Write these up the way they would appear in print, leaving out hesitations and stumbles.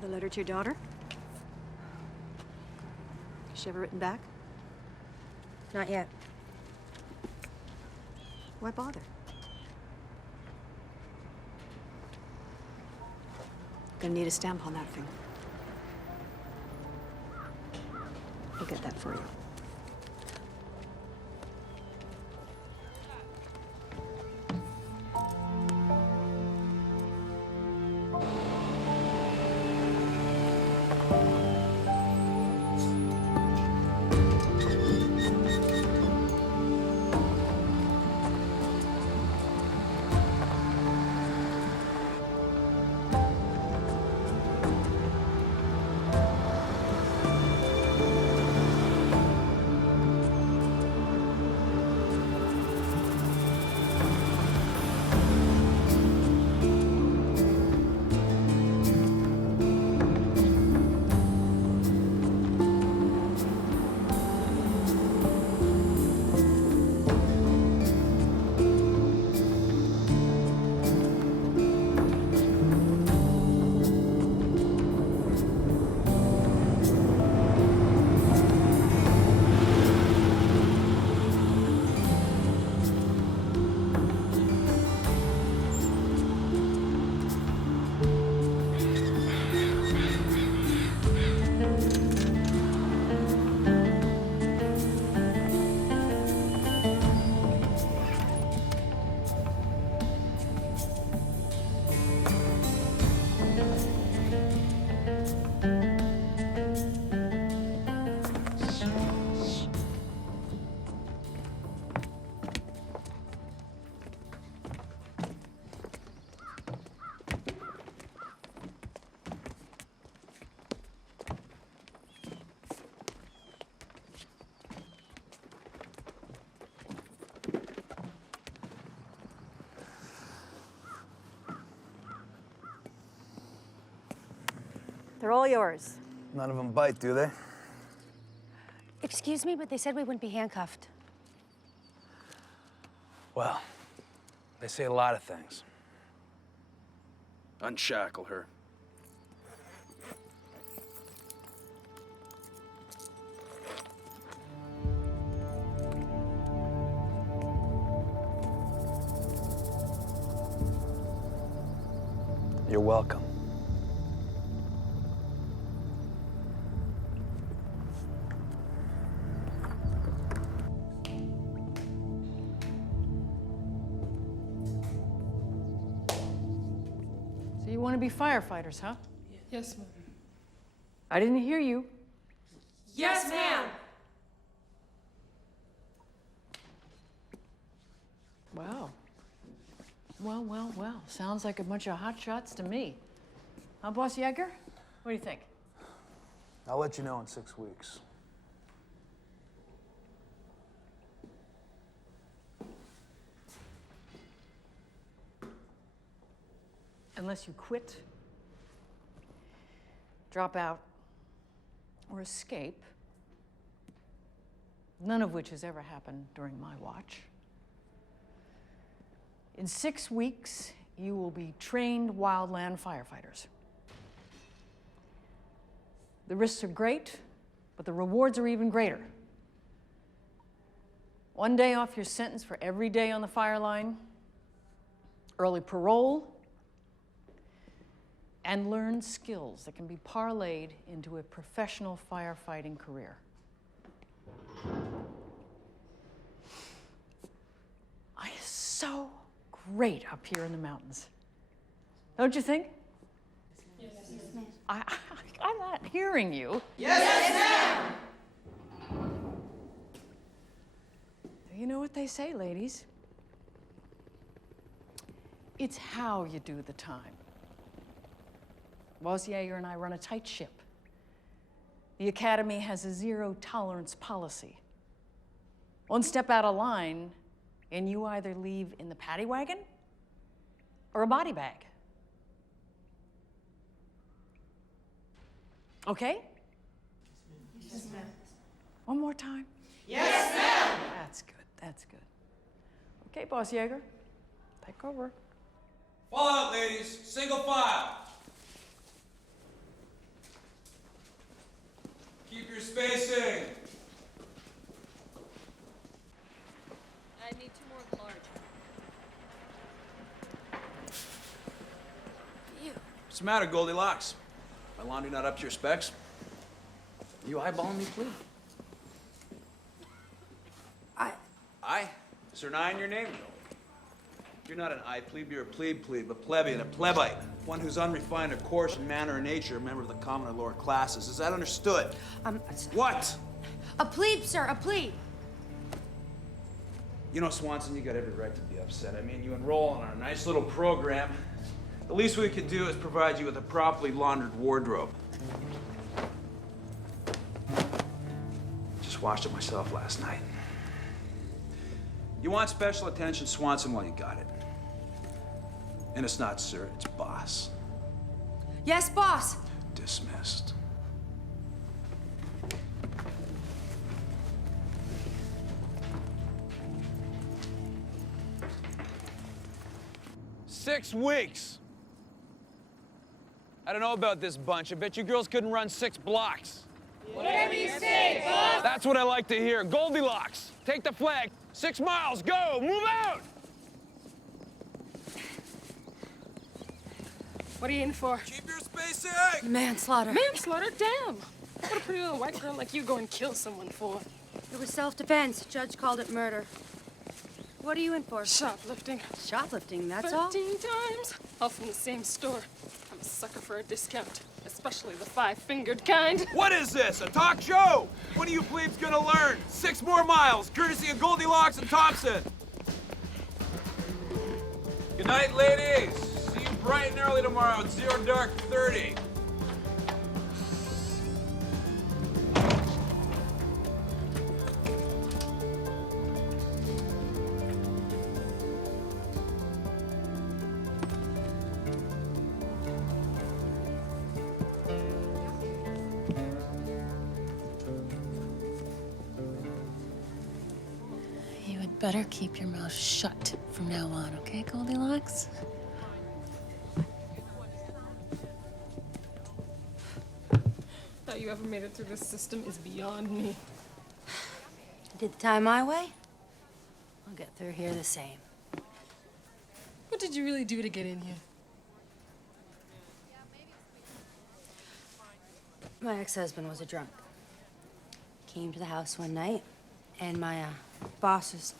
The letter to your daughter? Has she ever written back? Not yet. Why bother? Gonna need a stamp on that thing. I'll get that for you. They're all yours. None of them bite, do they? Excuse me, but they said we wouldn't be handcuffed. Well, they say a lot of things. Unshackle her. You're welcome. So you want to be firefighters, huh? Yes, ma'am. I didn't hear you. Yes, ma'am! Wow. Well. Sounds like a bunch of hot shots to me. Huh, Boss Yeager? What do you think? I'll let you know in 6 weeks. Unless you quit, drop out, or escape, none of which has ever happened during my watch. In 6 weeks, you will be trained wildland firefighters. The risks are great, but the rewards are even greater. 1 day off your sentence for every day on the fire line, early parole, and learn skills that can be parlayed into a professional firefighting career. It's so great up here in the mountains. Don't you think? Yes, I'm not hearing you. yes, ma'am. You know what they say, ladies? It's how you do the time. Boss Yeager and I run a tight ship. The Academy has a zero-tolerance policy. One step out of line, and you either leave in the paddy wagon or a body bag. Okay? Yes, ma'am. One more time. Yes, ma'am. That's good, that's good. Okay, Boss Yeager, take over. Fall out, ladies. Single file. Keep your spacing. I need 2 more of the large. What's the matter, Goldilocks? My laundry not up to your specs? You eyeballing me, plebe? I? Is there an I in your name? You're not an I plebe, you're a plebe, a plebeian, a plebite. One who's unrefined or coarse in manner or nature, a member of the common or lower classes. Is that understood? What? A plebe, sir, a plebe. You know, Swanson, you got every right to be upset. I mean, you enroll in our nice little program. The least we could do is provide you with a properly laundered wardrobe. Just washed it myself last night. You want special attention, Swanson? Well, you got it. And it's not sir, it's boss. Yes, boss. Dismissed. Six weeks. I don't know about this bunch. I bet you girls couldn't run 6 blocks. Whatever you say, boss. That's what I like to hear. Goldilocks, take the flag. 6 miles, go, move out! What are you in for? Keep your spacing! Manslaughter. Manslaughter? Damn. What a pretty little white girl like you go and kill someone for? It was self-defense. Judge called it murder. What are you in for? Shoplifting. Shoplifting, that's all? 13 times. All from the same store. I'm a sucker for a discount, especially the 5-fingered kind. What is this, a talk show? When are you plebes gonna learn? 6 more miles, courtesy of Goldilocks and Thompson. Good night, ladies. See you bright and early tomorrow at 0:30. You had better keep your mouth shut from now on, okay, Goldilocks? How you ever made it through this system is beyond me. I did the time my way. I'll get through here the same. What did you really do to get in here? My ex-husband was a drunk. Came to the house one night, and my boss was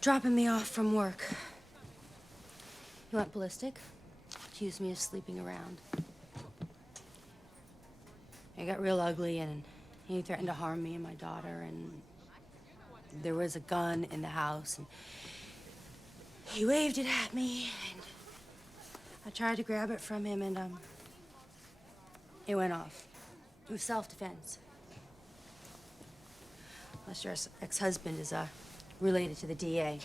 dropping me off from work. He went ballistic, accused me of sleeping around. It got real ugly, and he threatened to harm me and my daughter, and there was a gun in the house, and he waved it at me, and I tried to grab it from him, and it went off. It was self-defense. Unless your ex-husband is related to the DA.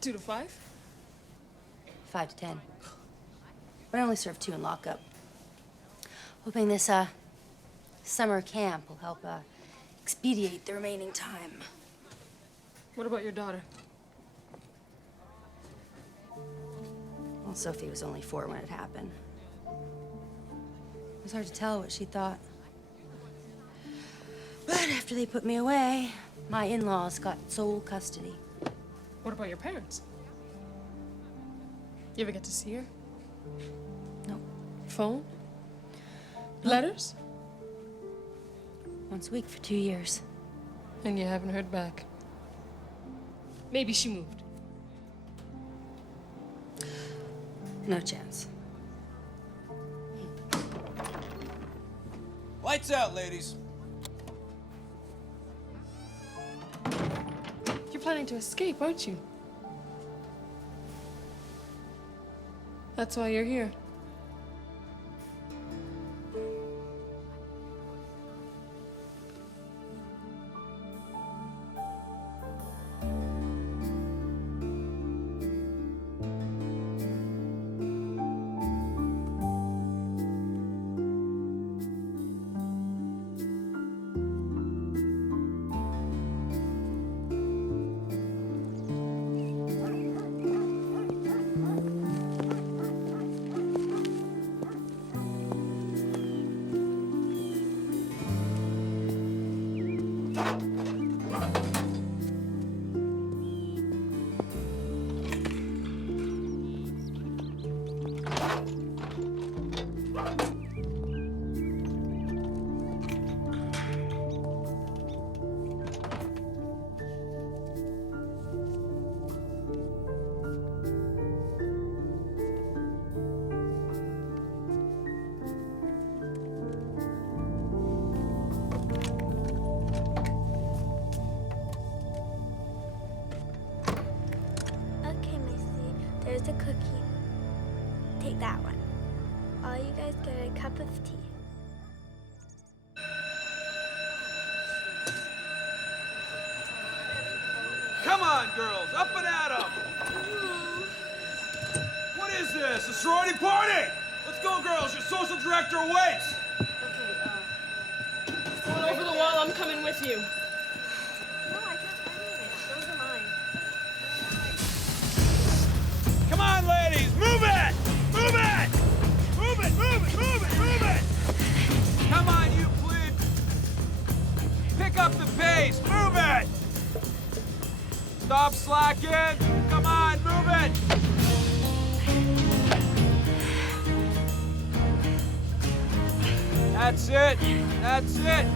2 to 5? 5 to 10. But I only served 2 in lockup. Hoping this summer camp will help expedite the remaining time. What about your daughter? Well, Sophie was only 4 when it happened. It was hard to tell what she thought. But after they put me away, my in-laws got sole custody. What about your parents? You ever get to see her? No. Phone? Letters? Once a week for 2 years. And you haven't heard back. Maybe she moved. No chance. Lights out, ladies. You're planning to escape, aren't you? That's why you're here. Okay, Missy, there's a cookie. Take that one. All you guys get a cup of tea. Come on, girls, up and at 'em! What is this, a sorority party? Let's go, girls, your social director waits! Going over the wall, I'm coming with you. No, I can't find anything. Those are mine. Come on, ladies, move it! Move it! Move it, move it, move it, move it! Come on, you plebe! Pick up the pace, move it! Stop slacking! Come on, move it! That's it! That's it!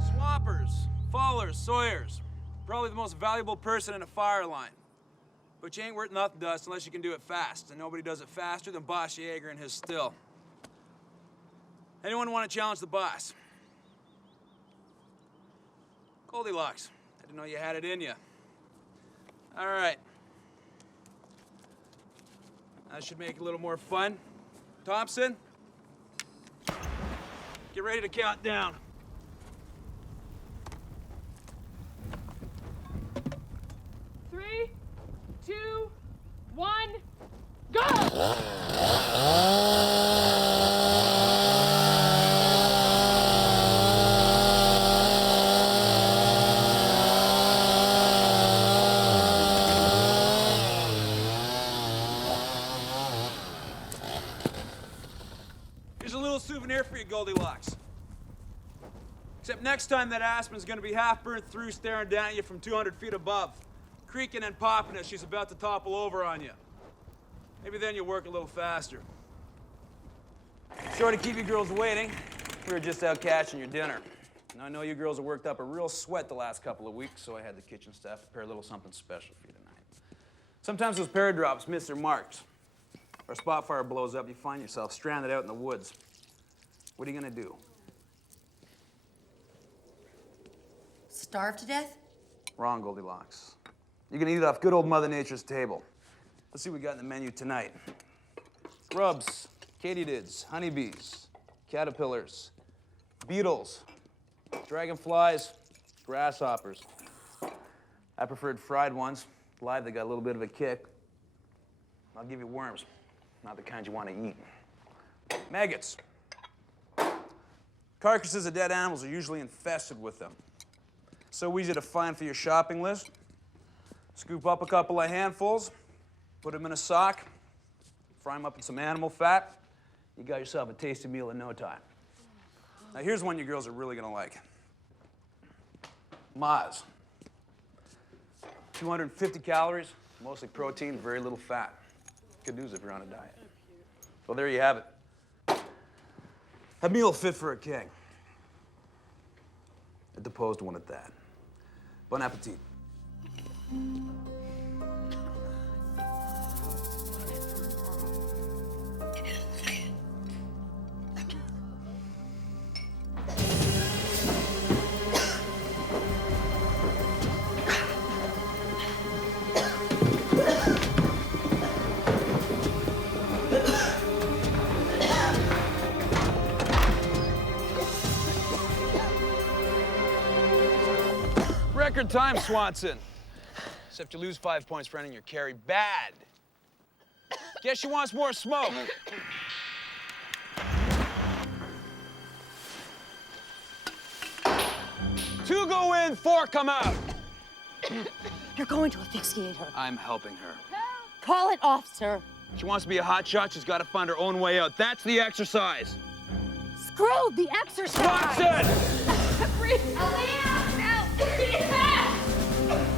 Swappers, fallers, sawyers. Probably the most valuable person in a fire line. But you ain't worth nothing to us unless you can do it fast, and nobody does it faster than Boss Yeager and his still. Anyone want to challenge the boss? Goldilocks, I didn't know you had it in you. All right. That should make it a little more fun. Thompson, get ready to count down. 3, 2, 1, go! Here's a little souvenir for you, Goldilocks. Except next time that Aspen's gonna be half burnt through staring down at you from 200 feet above, creaking and popping as she's about to topple over on you. Maybe then you'll work a little faster. Sorry to keep you girls waiting. We were just out catching your dinner. And I know you girls have worked up a real sweat the last couple of weeks, so I had the kitchen staff prepare a little something special for you tonight. Sometimes those paradrops miss their marks. Or a spot fire blows up, you find yourself stranded out in the woods. What are you gonna do? Starve to death? Wrong, Goldilocks. You're gonna eat off good old Mother Nature's table. Let's see what we got in the menu tonight. Grubs, katydids, honeybees, caterpillars, beetles, dragonflies, grasshoppers. I preferred fried ones. Live, they got a little bit of a kick. I'll give you worms, not the kind you want to eat. Maggots. Carcasses of dead animals are usually infested with them. So easy to find for your shopping list. Scoop up a couple of handfuls, put them in a sock, fry them up in some animal fat, You got yourself a tasty meal in no time. Now here's one you girls are really gonna like. Maz. 250 calories, mostly protein, very little fat. Good news if you're on a diet. Well, there you have it. A meal fit for a king. A deposed one at that. Bon appetit. Record time, Swanson. Except you lose 5 points for ending your carry. Bad. Guess she wants more smoke. 2 go in, 4 come out. You're going to asphyxiate her. I'm helping her. Call it off, sir. She wants to be a hot shot, she's got to find her own way out. That's the exercise. Screw the exercise. Swanson!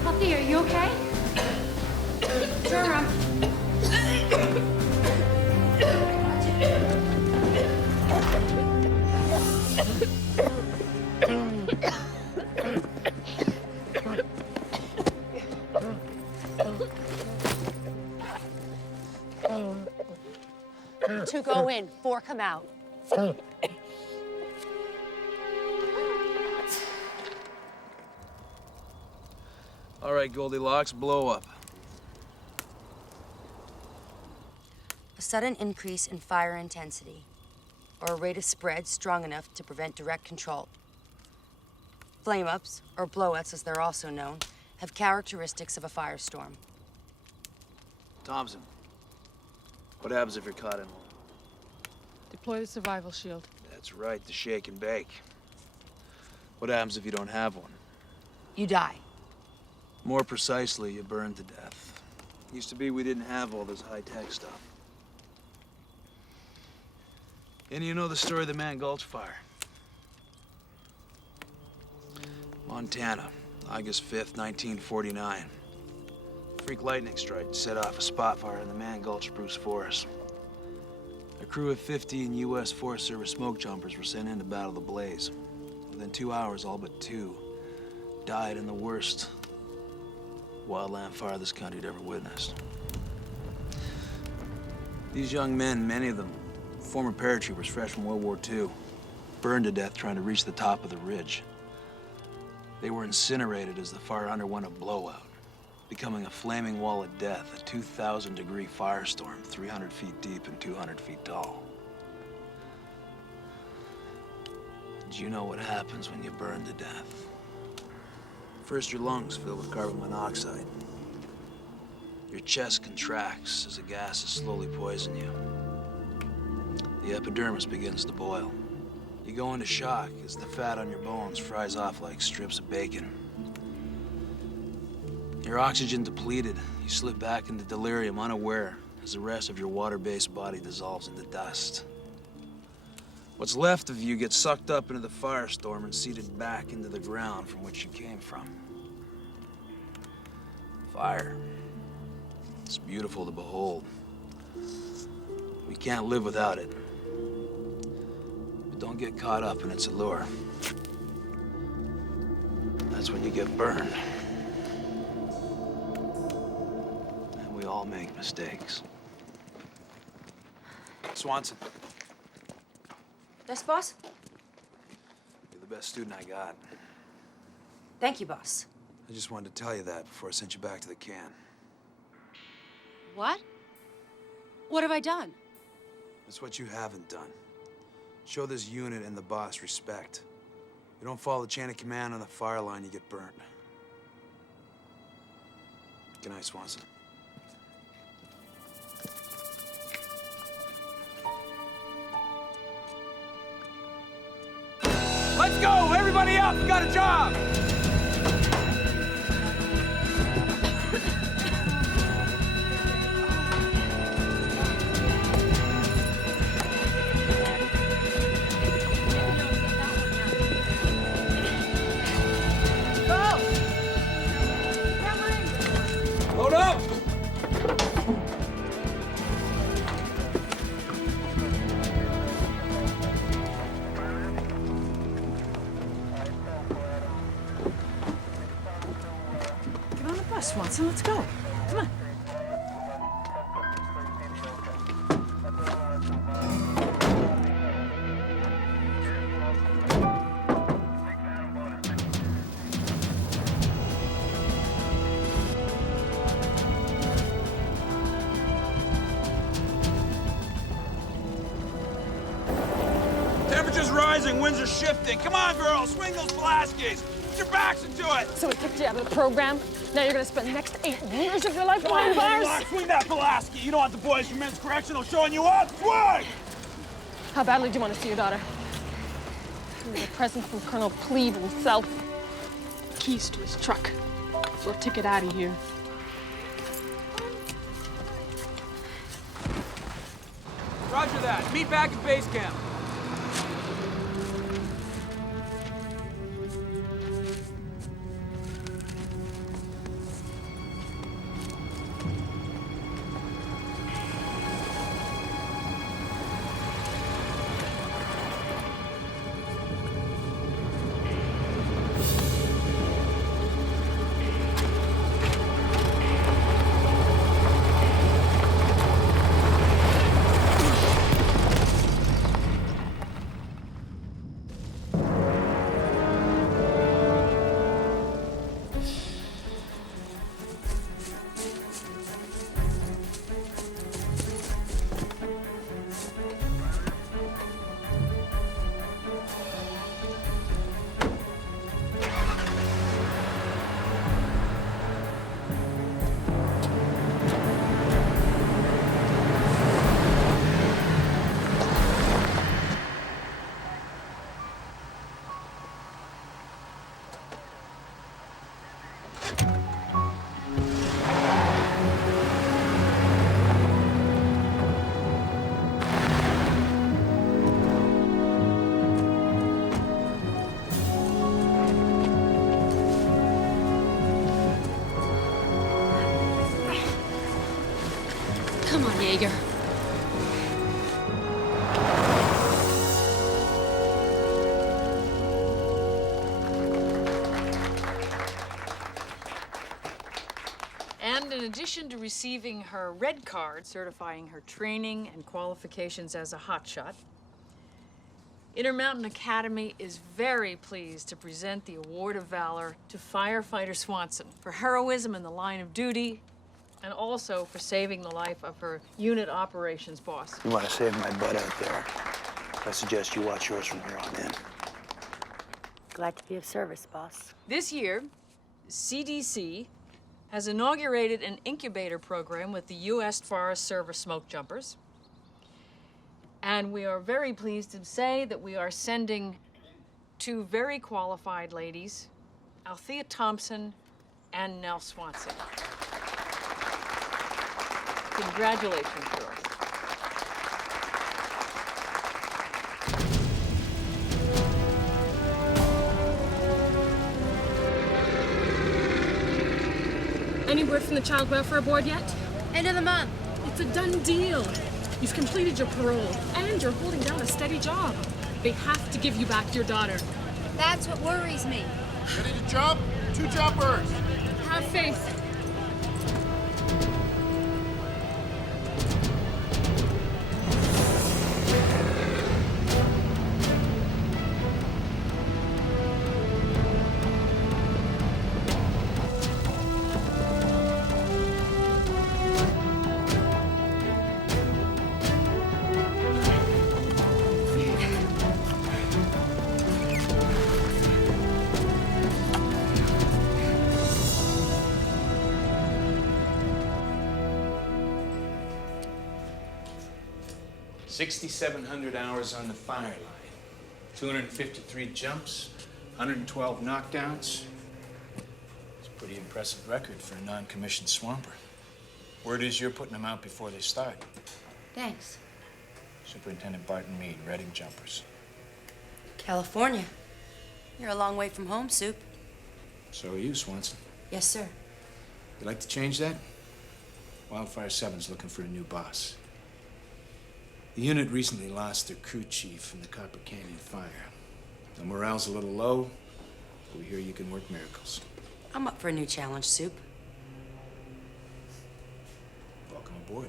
Puppy, are you okay? Turn around. 2 go in, 4 come out. All right, Goldilocks, blow up. A sudden increase in fire intensity, or a rate of spread strong enough to prevent direct control. Flame-ups, or blowouts as they're also known, have characteristics of a firestorm. Thompson, what happens if you're caught in one? Deploy the survival shield. That's right, the shake and bake. What happens if you don't have one? You die. More precisely, you burn to death. Used to be we didn't have all this high-tech stuff. And you know the story of the Man Gulch fire? Montana, August 5th, 1949. Freak lightning strike set off a spot fire in the Man Gulch spruce forest. A crew of 50 U.S. Forest Service smoke jumpers were sent in to battle the blaze. Within 2 hours, all but 2 died in the worst wildland fire this country had ever witnessed. These young men, many of them former paratroopers fresh from World War II, burned to death trying to reach the top of the ridge. They were incinerated as the fire underwent a blowout, becoming a flaming wall of death, a 2,000-degree firestorm, 300 feet deep and 200 feet tall. Do you know what happens when you burn to death? First, your lungs fill with carbon monoxide. Your chest contracts as the gases slowly poison you. The epidermis begins to boil. You go into shock as the fat on your bones fries off like strips of bacon. Your oxygen depleted, you slip back into delirium unaware as the rest of your water-based body dissolves into dust. What's left of you gets sucked up into the firestorm and seeded back into the ground from which you came from. Fire. It's beautiful to behold. We can't live without it. But don't get caught up in its allure. That's when you get burned. And we all make mistakes. Swanson. Yes, boss? You're the best student I got. Thank you, boss. I just wanted to tell you that before I sent you back to the can. What? What have I done? It's what you haven't done. Show this unit and the boss respect. You don't follow the chain of command on the fire line, you get burnt. Good night, Swanson. Let's go! Everybody up! We got a job! Swanson, let's go. Come on. Temperature's rising, winds are shifting. Come on, girls, swing those Velasquez. Put your backs into it. So we kicked you out of the program. Now you're gonna spend the next 8 years of your life behind bars. Swing that Velasquez. You don't want the boys from men's correctional showing you up. Swing! How badly do you want to see your daughter? There's a present from Colonel Plebe himself. Keys to his truck. Your ticket out of here. Roger that. Meet back at base camp. Come on, Jaeger. And in addition to receiving her red card certifying her training and qualifications as a hotshot, Intermountain Academy is very pleased to present the Award of Valor to Firefighter Swanson for heroism in the line of duty and also for saving the life of her unit operations boss. You want to save my butt out there. I suggest you watch yours from here on in. Glad to be of service, boss. This year, CDC has inaugurated an incubator program with the U.S. Forest Service smoke jumpers. And we are very pleased to say that we are sending 2 very qualified ladies, Althea Thompson and Nell Swanson. Congratulations, girls. Any word from the Child Welfare Board yet? End of the month. It's a done deal. You've completed your parole, and you're holding down a steady job. They have to give you back your daughter. That's what worries me. Ready to jump? 2 jumpers. Have faith. $6,700 hours on the fire line, 253 jumps, 112 knockdowns. It's a pretty impressive record for a non-commissioned swamper. Word is you're putting them out before they start. Thanks. Superintendent Barton Meade, Reading Jumpers. California. You're a long way from home, Soup. So are you, Swanson. Yes, sir. You like to change that? Wildfire 7's looking for a new boss. The unit recently lost their crew chief in the Copper Canyon fire. The morale's a little low, but we hear you can work miracles. I'm up for a new challenge, Soup. aboard.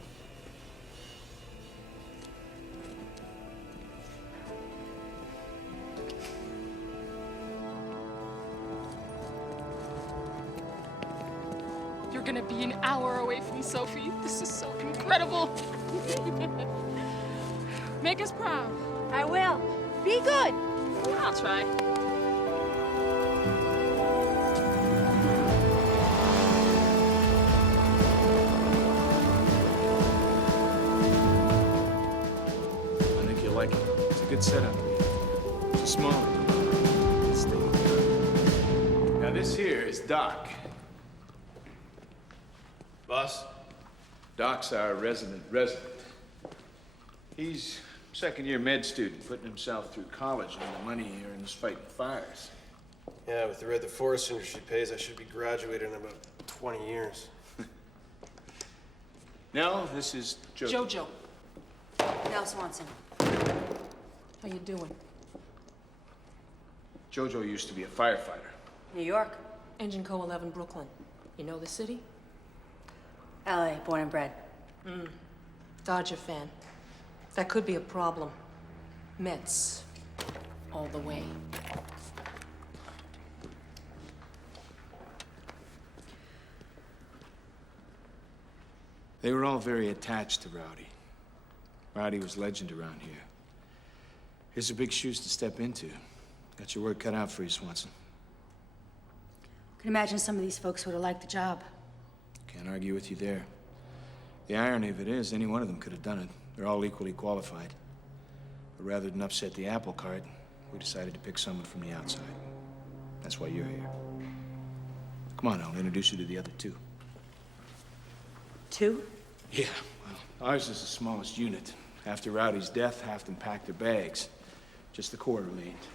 You're gonna be an hour away from Sophie. This is so incredible. Make us proud. I will. Be good. I'll try. I think you'll like it. It's a good setup. It's a small one. Stay good. Now this here is Doc. Boss? Doc's our resident. He's second-year med student, putting himself through college on the money he earns fighting fires. Yeah, with the rate the forest industry pays, I should be graduated in about 20 years. Nell, this is Jojo. Jojo. Nell Swanson. How you doing? Jojo used to be a firefighter. New York. Engine Co. 11 Brooklyn. You know the city? LA, born and bred. Dodger fan. That could be a problem. Mets. All the way. They were all very attached to Rowdy. Rowdy was legend around here. His are big shoes to step into. Got your work cut out for you, Swanson. Can imagine some of these folks would have liked the job. Can't argue with you there. The irony of it is, any one of them could have done it. They're all equally qualified. But rather than upset the apple cart, we decided to pick someone from the outside. That's why you're here. Come on, I'll introduce you to the other two. Two? Yeah, well, ours is the smallest unit. After Rowdy's death, half them packed their bags. Just the core remained.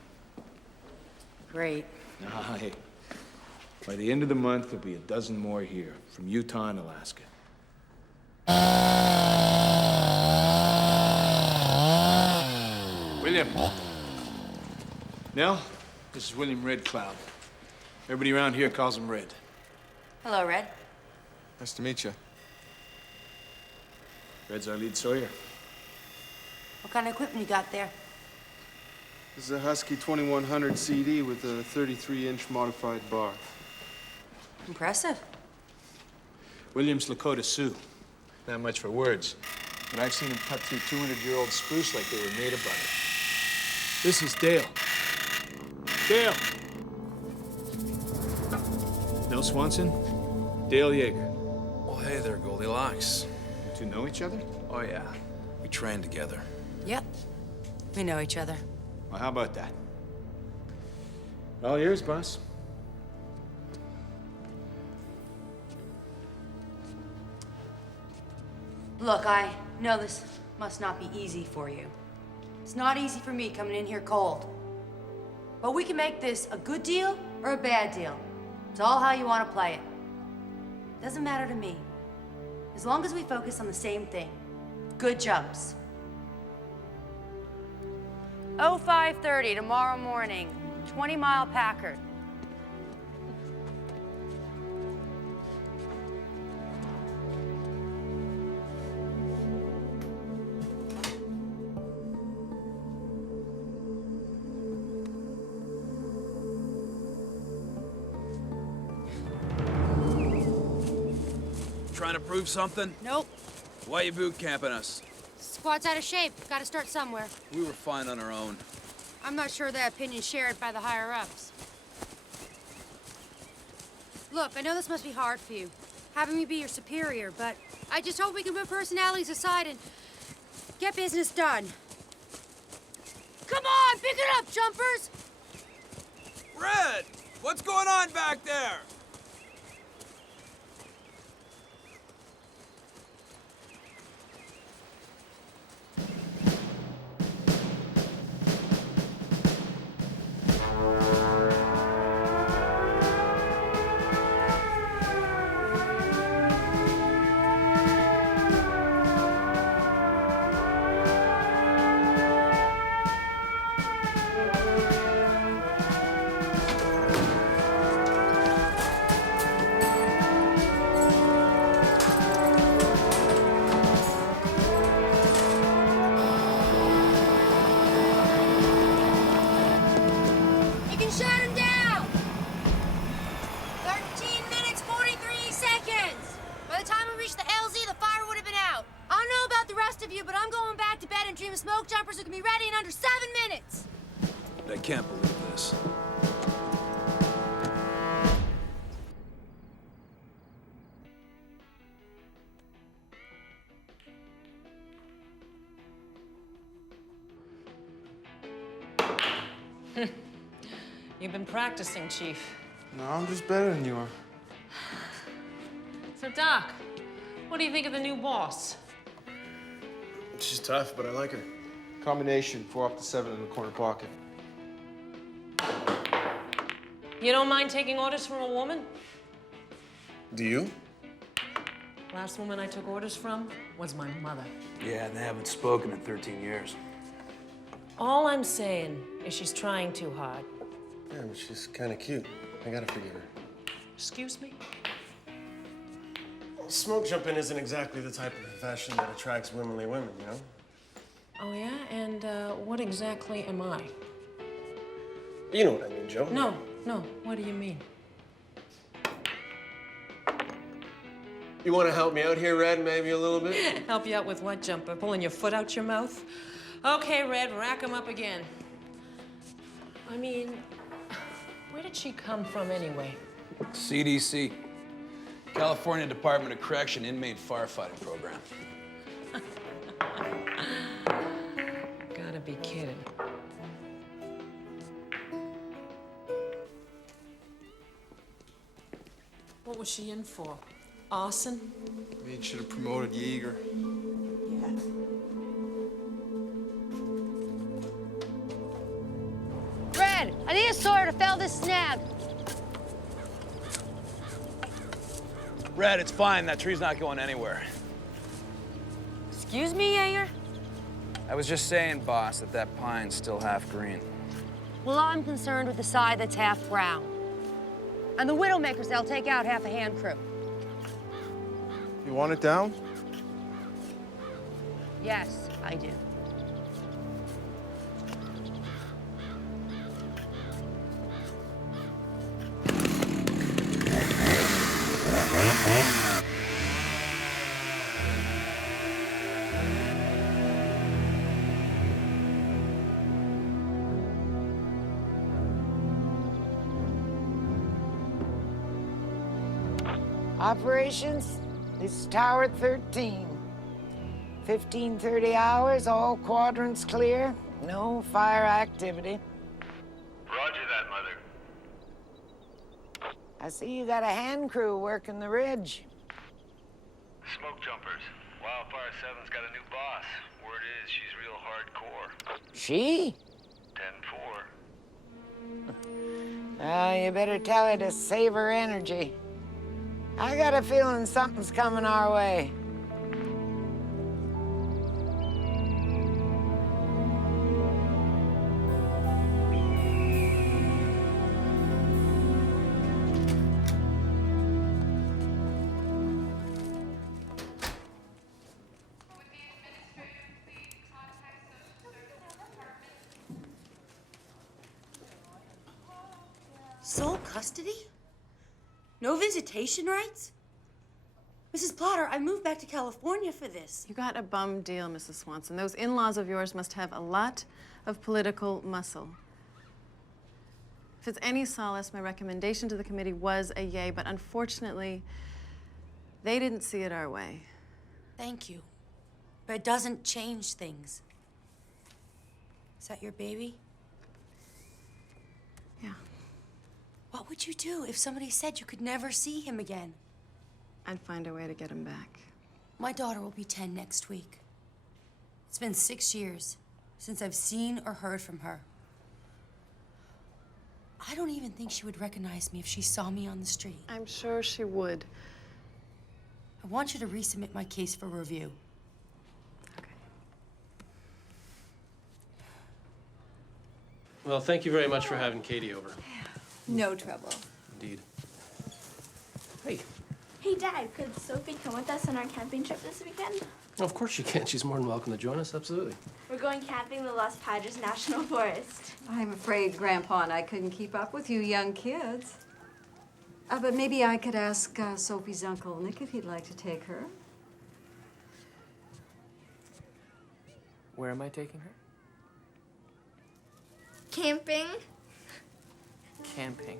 Great. Nah, hey. By the end of the month, there'll be a dozen more here, from Utah and Alaska. William. Nell, this is William Red Cloud. Everybody around here calls him Red. Hello, Red. Nice to meet you. Red's our lead sawyer. What kind of equipment you got there? This is a Husky 2100 CD with a 33-inch modified bar. Impressive. William's Lakota Sioux. Not much for words, but I've seen him cut through 200-year-old spruce like they were made of butter. This is Dale. Dale! Nell Swanson, Dale Yeager. Well, hey there, Goldilocks. You two know each other? Oh, yeah. We trained together. Yep. We know each other. Well, how about that? All yours, boss. Look, I know this must not be easy for you. It's not easy for me coming in here cold. But we can make this a good deal or a bad deal. It's all how you want to play it. Doesn't matter to me. As long as we focus on the same thing. Good jumps. 05:30 tomorrow morning. 20-mile Packard. Trying to prove something? Nope. Why you boot camping us? Squad's out of shape. Gotta start somewhere. We were fine on our own. I'm not sure that opinion's shared by the higher-ups. Look, I know this must be hard for you, having me be your superior, but I just hope we can put personalities aside and get business done. Come on, pick it up, jumpers! Red! What's going on back there? bed and dream of smoke jumpers who can be ready in under 7 minutes. I can't believe this. You've been practicing, Chief. No, I'm just better than you are. So, Doc, what do you think of the new boss? She's tough, but I like her. Combination, 4 up to 7 in the corner pocket. You don't mind taking orders from a woman? Do you? Last woman I took orders from was my mother. Yeah, and they haven't spoken in 13 years. All I'm saying is she's trying too hard. Yeah, but she's kind of cute. I gotta forgive her. Excuse me? Smoke jumping isn't exactly the type of profession that attracts womanly women, you know? Oh, yeah? And what exactly am I? You know what I mean, Joe. No. What do you mean? You want to help me out here, Red, maybe a little bit? Help you out with what, Jumper? Pulling your foot out your mouth? Okay, Red, rack 'em up again. I mean, where did she come from anyway? CDC. California Department of Correction Inmate Firefighting Program. Gotta be kidding. What was she in for? Arson? Maybe should have promoted Yeager. Yeah. Red, I need a sword to fell this snag. Red, it's fine. That tree's not going anywhere. Excuse me, Jaeger? I was just saying, boss, that pine's still half green. Well, I'm concerned with the side that's half brown. And the Widowmakers, they'll take out half a hand crew. You want it down? Yes, I do. Operations, this is Tower 13. 15:30 hours, all quadrants clear, no fire activity. Roger that, Mother. I see you got a hand crew working the ridge. Smoke jumpers. Wildfire 7's got a new boss. Word is she's real hardcore. She? 10-4. You better tell her to save her energy. I got a feeling something's coming our way. Sole custody? No visitation rights? Mrs. Plotter, I moved back to California for this. You got a bum deal, Mrs. Swanson. Those in-laws of yours must have a lot of political muscle. If it's any solace, my recommendation to the committee was a yay, but unfortunately, they didn't see it our way. Thank you. But it doesn't change things. Is that your baby? Yeah. What would you do if somebody said you could never see him again? I'd find a way to get him back. My daughter will be 10 next week. It's been 6 years since I've seen or heard from her. I don't even think she would recognize me if she saw me on the street. I'm sure she would. I want you to resubmit my case for review. Well, thank you very much for having Katie over. No trouble. Indeed. Hey. Hey, Dad, could Sophie come with us on our camping trip this weekend? Of course she can. She's more than welcome to join us, absolutely. We're going camping in the Los Padres National Forest. I'm afraid Grandpa and I couldn't keep up with you young kids. But maybe I could ask Sophie's Uncle Nick if he'd like to take her. Where am I taking her? Camping. Camping.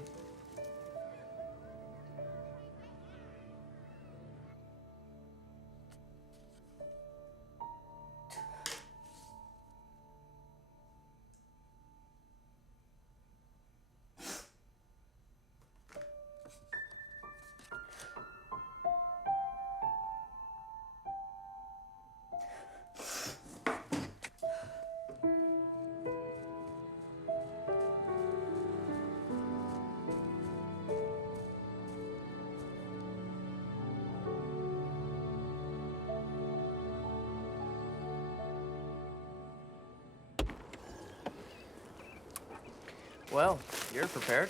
Well, you're prepared.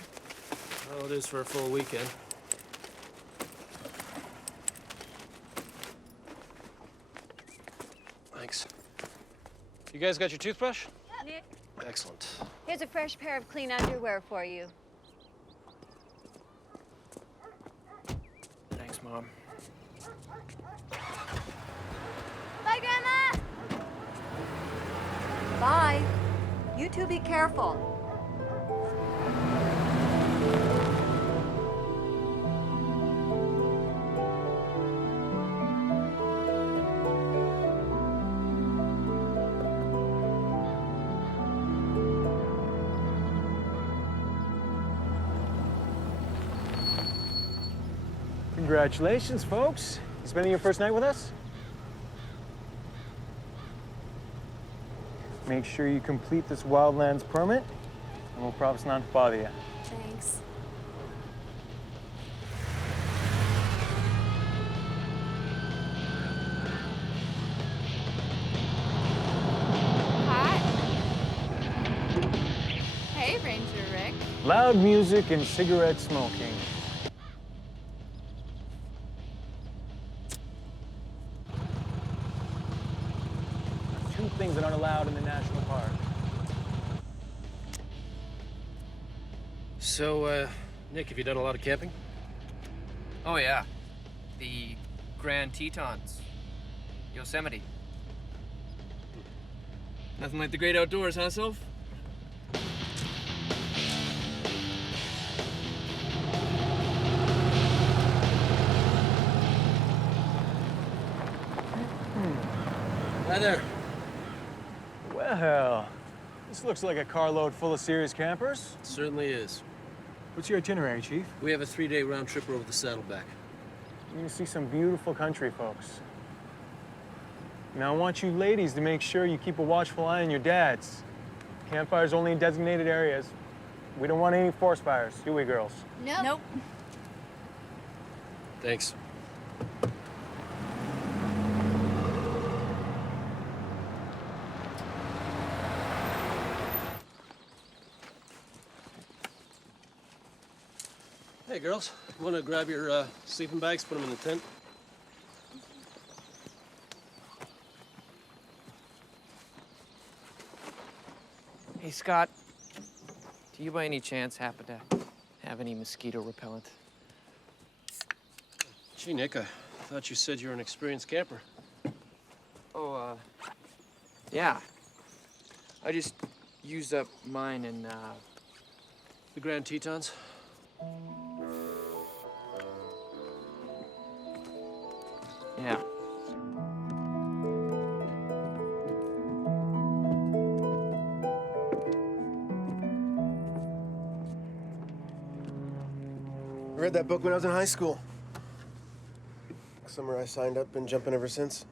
Well, it is for a full weekend. Thanks. You guys got your toothbrush? Nick, Excellent. here's a fresh pair of clean underwear for you. Thanks, Mom. Bye, Grandma! Bye. You two be careful. Congratulations, folks. You spending your first night with us? Make sure you complete this wildlands permit, and we'll promise not to bother you. Thanks. Hi. Hey, Ranger Rick. Loud music and cigarette smoking. Two things that aren't allowed in the national park. So, Nick, have you done a lot of camping? Oh, yeah. The Grand Tetons. Yosemite. Nothing like the great outdoors, huh, Soph? Hi there. Well, this looks like a carload full of serious campers. It certainly is. What's your itinerary, Chief? We have a 3-day round trip over the Saddleback. You're gonna see some beautiful country, folks. Now, I want you ladies to make sure you keep a watchful eye on your dads. Campfires only in designated areas. We don't want any forest fires, do we, girls? Nope. Nope. Thanks. Hey, girls. You want to grab your sleeping bags, put them in the tent? Hey, Scott. Do you by any chance happen to have any mosquito repellent? Gee, Nick, I thought you said you were an experienced camper. Oh, yeah. I just used up mine in, The Grand Tetons? Yeah. I read that book when I was in high school. Summer I signed up, been jumping ever since.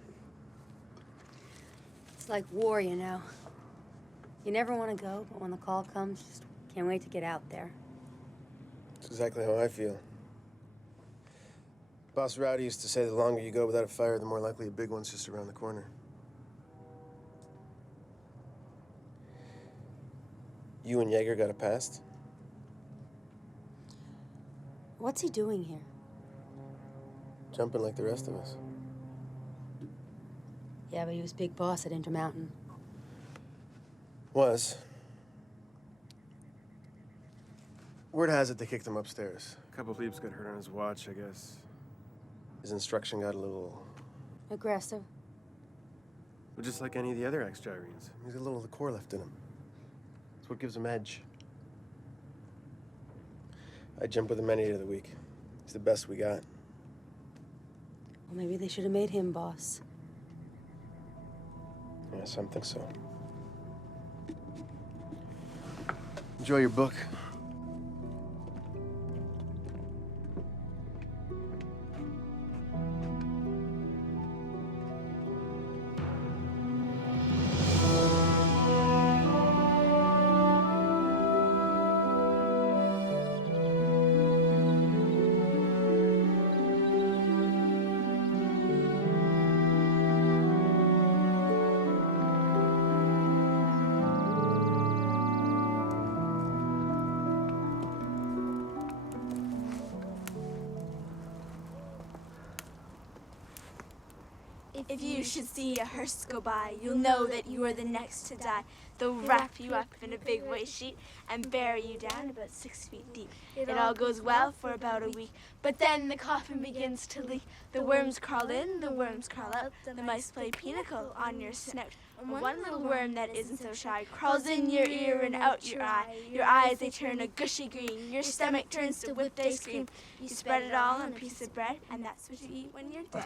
It's like war, you know. You never want to go, but when the call comes, just can't wait to get out there. That's exactly how I feel. Boss Rowdy used to say the longer you go without a fire, the more likely a big one's just around the corner. You and Yeager got a past? What's he doing here? Jumping like the rest of us. Yeah, but he was big boss at Intermountain. Was. Word has it they kicked him upstairs. A couple plebes got hurt on his watch, I guess. His instruction got a little... Aggressive. But just like any of the other ex-gyrenes, he's got a little of the core left in him. That's what gives him edge. I jump with him any day of the week. He's the best we got. Well, maybe they should have made him boss. Yeah, some think so. Enjoy your book. If you should see a hearse go by, you'll know that you are the next to die. They'll wrap you up in a big white sheet and bury you down about 6 feet deep. It all goes well for about a week, but then the coffin begins to leak. The worms crawl in, the worms crawl out, the mice play pinochle on your snout. And one little worm that isn't so shy crawls in your ear and out your eye. Your eyes, they turn a gushy green. Your stomach turns to whipped ice cream. You spread it all on a piece of bread, and that's what you eat when you're dead.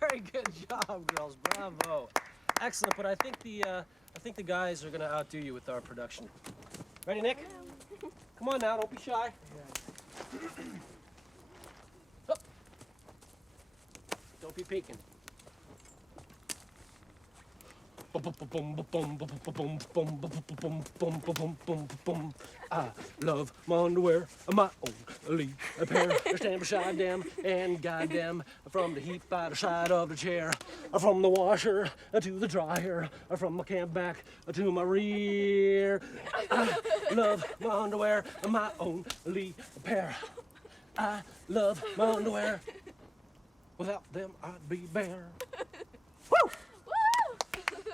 Very good job, girls. Bravo. Excellent, but I think the guys are gonna outdo you with our production. Ready, Nick? Come on now, don't be shy. Up. Don't be peeking. I love my underwear, my only pair. I stand beside them and guide them from the heat by the side of the chair, from the washer to the dryer, from my camp back to my rear. I love my underwear, my only pair. I love my underwear. Without them, I'd be bare. Woo!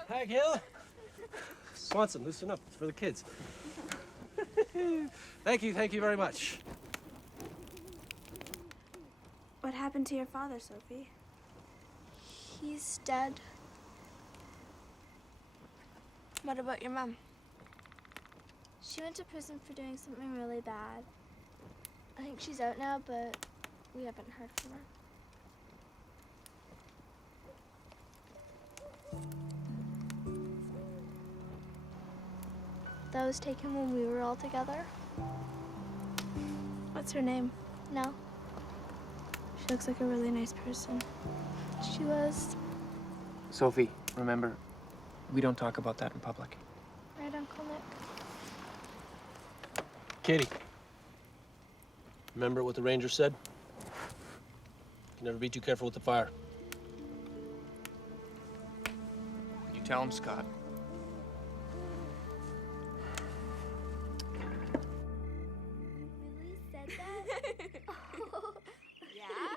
Hi, Gil. Swanson, loosen up. It's for the kids. Thank you very much. What happened to your father, Sophie? He's dead. What about your mom? She went to prison for doing something really bad. I think she's out now, but we haven't heard from her. That was taken when we were all together. What's her name? No. She looks like a really nice person. She was. Sophie, remember, we don't talk about that in public. Right, Uncle Nick? Katie, remember what the ranger said? You can never be too careful with the fire. You tell him, Scott. Said that? Yeah?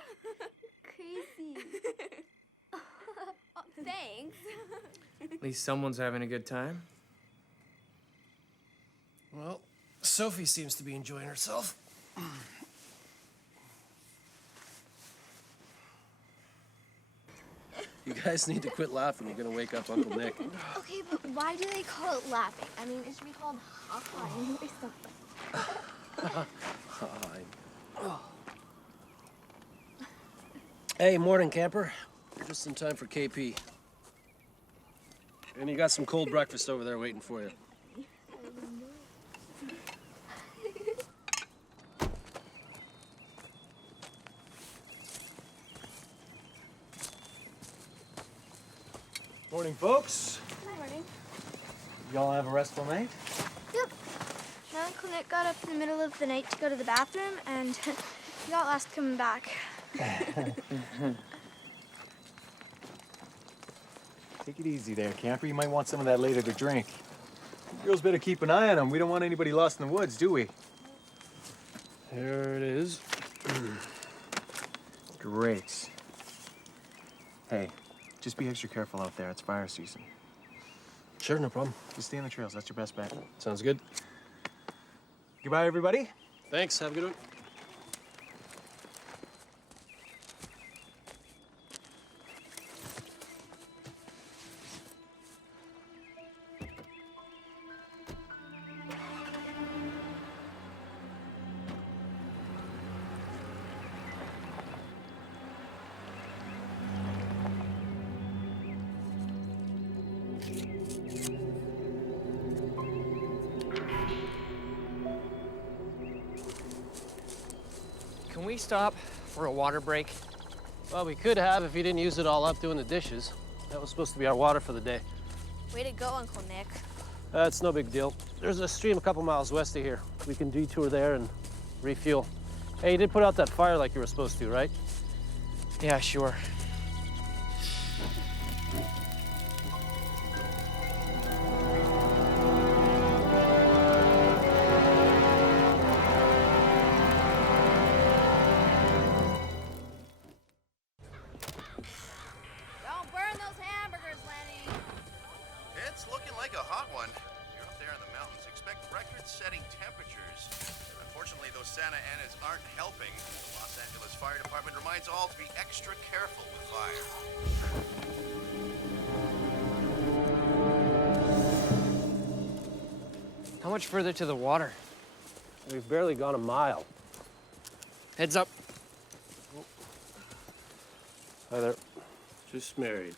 Crazy. Oh, thanks. At least someone's having a good time. Well, Sophie seems to be enjoying herself. You guys need to quit laughing. You're gonna wake up Uncle Nick. Okay, but why do they call it laughing? I mean, it should be called Hotline or something. Hey, morning, camper. You're just in time for KP. And you got some cold breakfast over there waiting for you. Morning, folks. Good morning. Y'all have a restful night? Yep. My Uncle Nick got up in the middle of the night to go to the bathroom, and he got lost coming back. Take it easy there, camper. You might want some of that later to drink. You girls better keep an eye on him. We don't want anybody lost in the woods, do we? There it is. Great. Hey, just be extra careful out there. It's fire season. Sure, no problem. Just stay on the trails. That's your best bet. Sounds good. Goodbye, everybody. Thanks. Have a good one. Can we stop for a water break? Well, we could have if you didn't use it all up doing the dishes. That was supposed to be our water for the day. Way to go, Uncle Nick. That's no big deal. There's a stream a couple miles west of here. We can detour there and refuel. Hey, you did put out that fire like you were supposed to, right? Yeah, sure. Don't burn those hamburgers, Lenny. It's looking like a hot one. You're up there in the mountains. Expect record-setting temperatures. Unfortunately, those Santa Anas aren't helping. The Los Angeles Fire Department reminds all to be extra careful with fire. How much further to the water? We've barely gone a mile. Heads up. Hi there. Just married.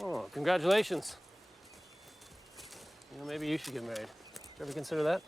Oh, congratulations. You know, maybe you should get married. Did you ever consider that?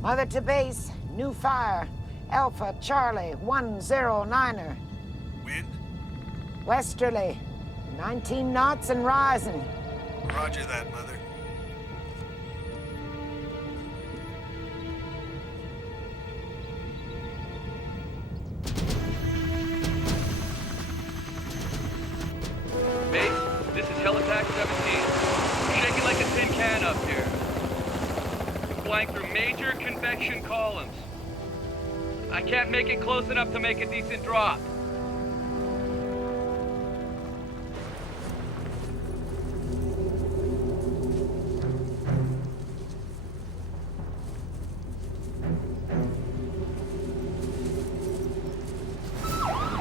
Mother to base, new fire. Alpha Charlie 109er. Wind? Westerly, 19 knots and rising. Roger that, Mother. Base, this is Helitack 17. We're shaking like a tin can up here. Flying through major convection columns. I can't make it close enough to make a decent drop.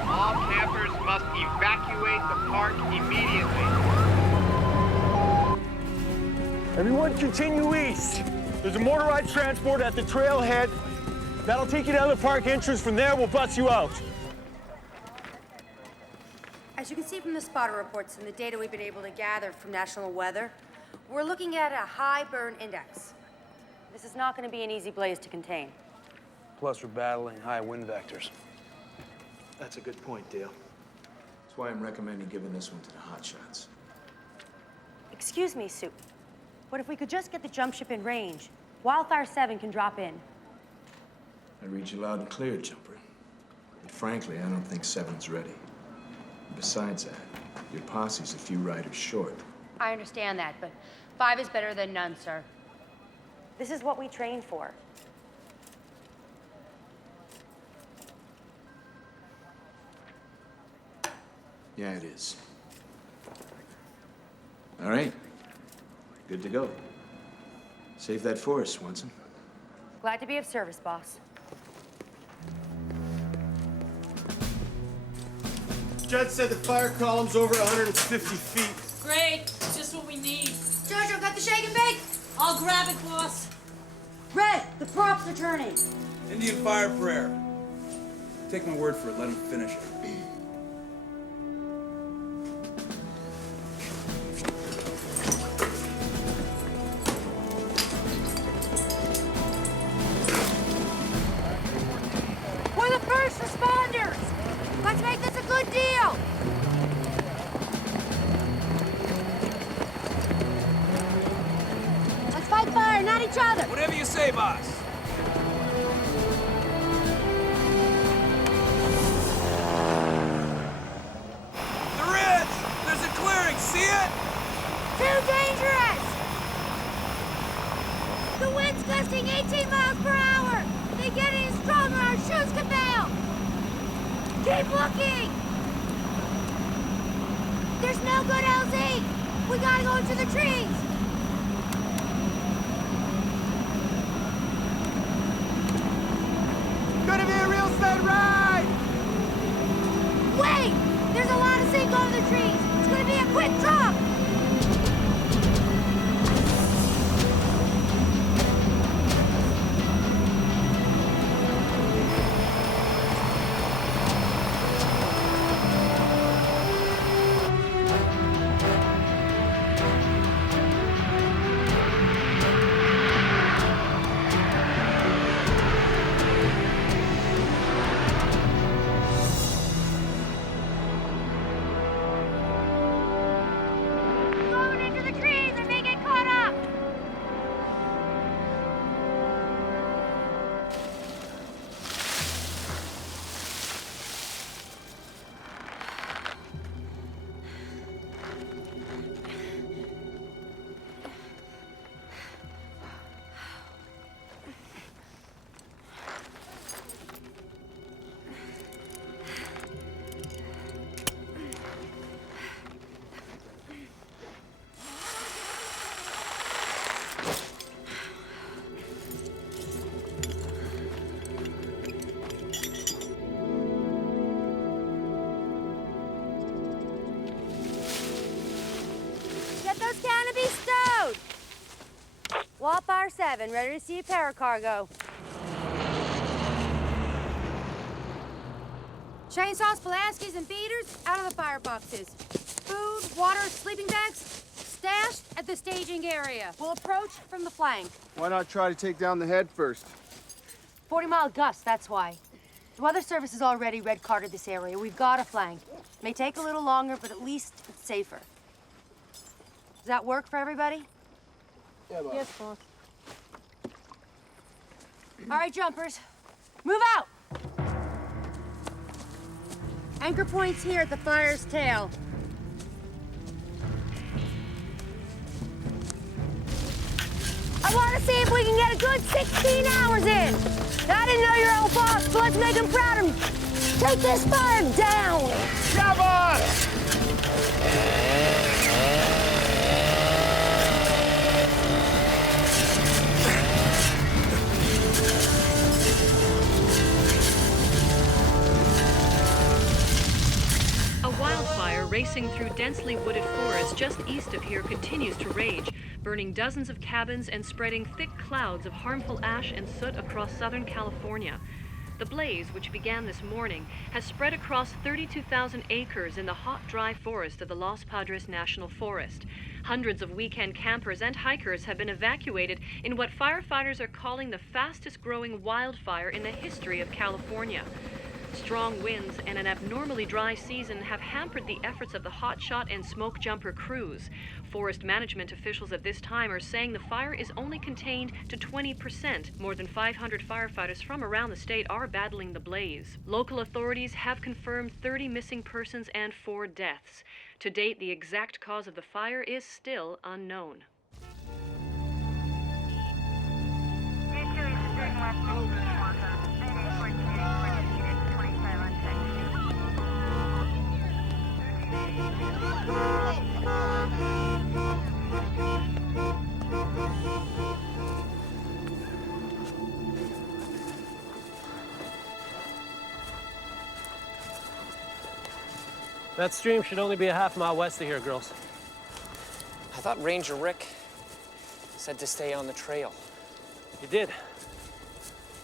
All campers must evacuate the park immediately. Everyone continue east. There's a motorized transport at the trailhead. That'll take you down the park entrance. From there, we'll bus you out. As you can see from the spotter reports and the data we've been able to gather from National Weather, we're looking at a high burn index. This is not going to be an easy blaze to contain. Plus, we're battling high wind vectors. That's a good point, Dale. That's why I'm recommending giving this one to the hotshots. Excuse me, Sue. But if we could just get the jump ship in range, Wildfire 7 can drop in. I read you loud and clear, Jumper. But frankly, I don't think 7's ready. Besides that, your posse's a few riders short. I understand that, but 5 is better than none, sir. This is what we trained for. Yeah, it is. All right. Good to go. Save that for us, Swanson. Glad to be of service, boss. Judd said the fire column's over 150 feet. Great, just what we need. Jojo, got the shake and bake? I'll grab it, boss. Red, the props are turning. Indian fire prayer. Take my word for it, let him finish it. We're the first responders. Let's make this a good deal. Let's fight fire, not each other. Whatever you say, boss. See it? Too dangerous! The wind's gusting 18 miles per hour! They're getting stronger, our shoes can fail! Keep looking! There's no good LZ! We gotta go into the trees! Gonna be a real sled ride! Wait! There's a lot of zinc over the trees! It's gonna be a quick drop! Wildfire 7, ready to see a paracargo. Chainsaws, Pulaskis, and feeders out of the fireboxes. Food, water, sleeping bags stashed at the staging area. We'll approach from the flank. Why not try to take down the head first? 40-mile gusts, that's why. The Weather Service has already red-carded this area. We've got a flank. May take a little longer, but at least it's safer. Does that work for everybody? Yeah, boss. Yes, boss. All right, jumpers. Move out! Anchor point's here at the fire's tail. I want to see if we can get a good 16 hours in. I didn't know your old boss, so let's make him proud and take this fire down. Yeah, boss! A wildfire racing through densely wooded forests just east of here continues to rage, burning dozens of cabins and spreading thick clouds of harmful ash and soot across Southern California. The blaze, which began this morning, has spread across 32,000 acres in the hot, dry forest of the Los Padres National Forest. Hundreds of weekend campers and hikers have been evacuated in what firefighters are calling the fastest-growing wildfire in the history of California. Strong winds and an abnormally dry season have hampered the efforts of the hotshot and smoke jumper crews. Forest management officials at this time are saying the fire is only contained to 20%. More than 500 firefighters from around the state are battling the blaze. Local authorities have confirmed 30 missing persons and 4 deaths. To date, the exact cause of the fire is still unknown. That stream should only be a half-mile west of here, girls. I thought Ranger Rick said to stay on the trail. You did.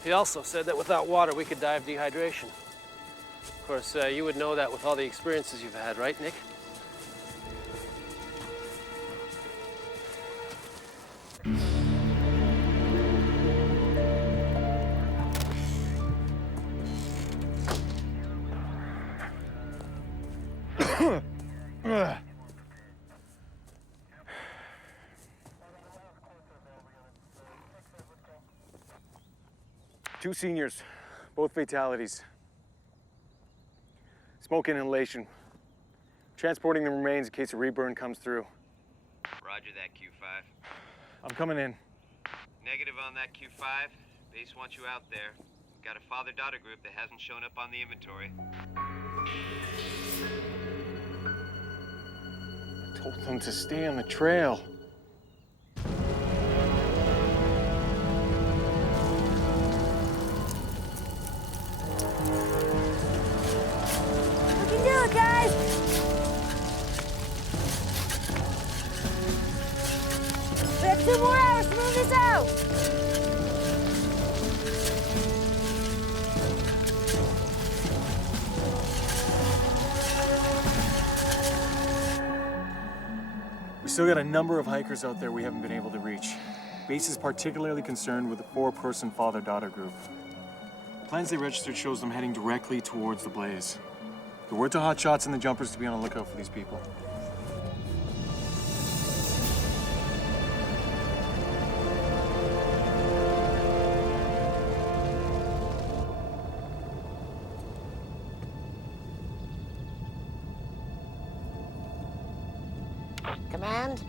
He also said that without water, we could die of dehydration. Of course, you would know that with all the experiences you've had, right, Nick? Two seniors, both fatalities. Smoke inhalation. Transporting the remains in case a reburn comes through. Roger that, Q5. I'm coming in. Negative on that, Q5. Base wants you out there. We've got a father-daughter group that hasn't shown up on the inventory. I told them to stay on the trail. We can do it, guys! We have 2 more hours to move this out! We still got a number of hikers out there we haven't been able to reach. Base is particularly concerned with the 4-person father-daughter group. The plans they registered shows them heading directly towards the blaze. The word to hotshots and the jumpers to be on the lookout for these people. Command,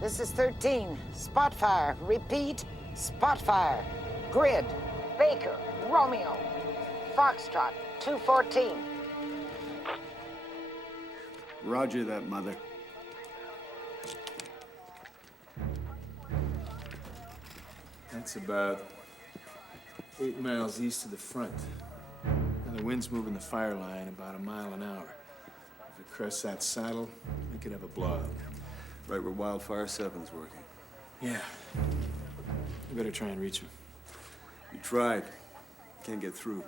this is 13. Spot fire. Repeat, spot fire. Grid, Baker, Romeo, Foxtrot, 214. Roger that, Mother. That's about 8 miles east of the front. And the wind's moving the fire line about 1 mile an hour. If it crests that saddle, we could have a blowout. Right where Wildfire 7's working. Yeah. We better try and reach him. You tried. Can't get through.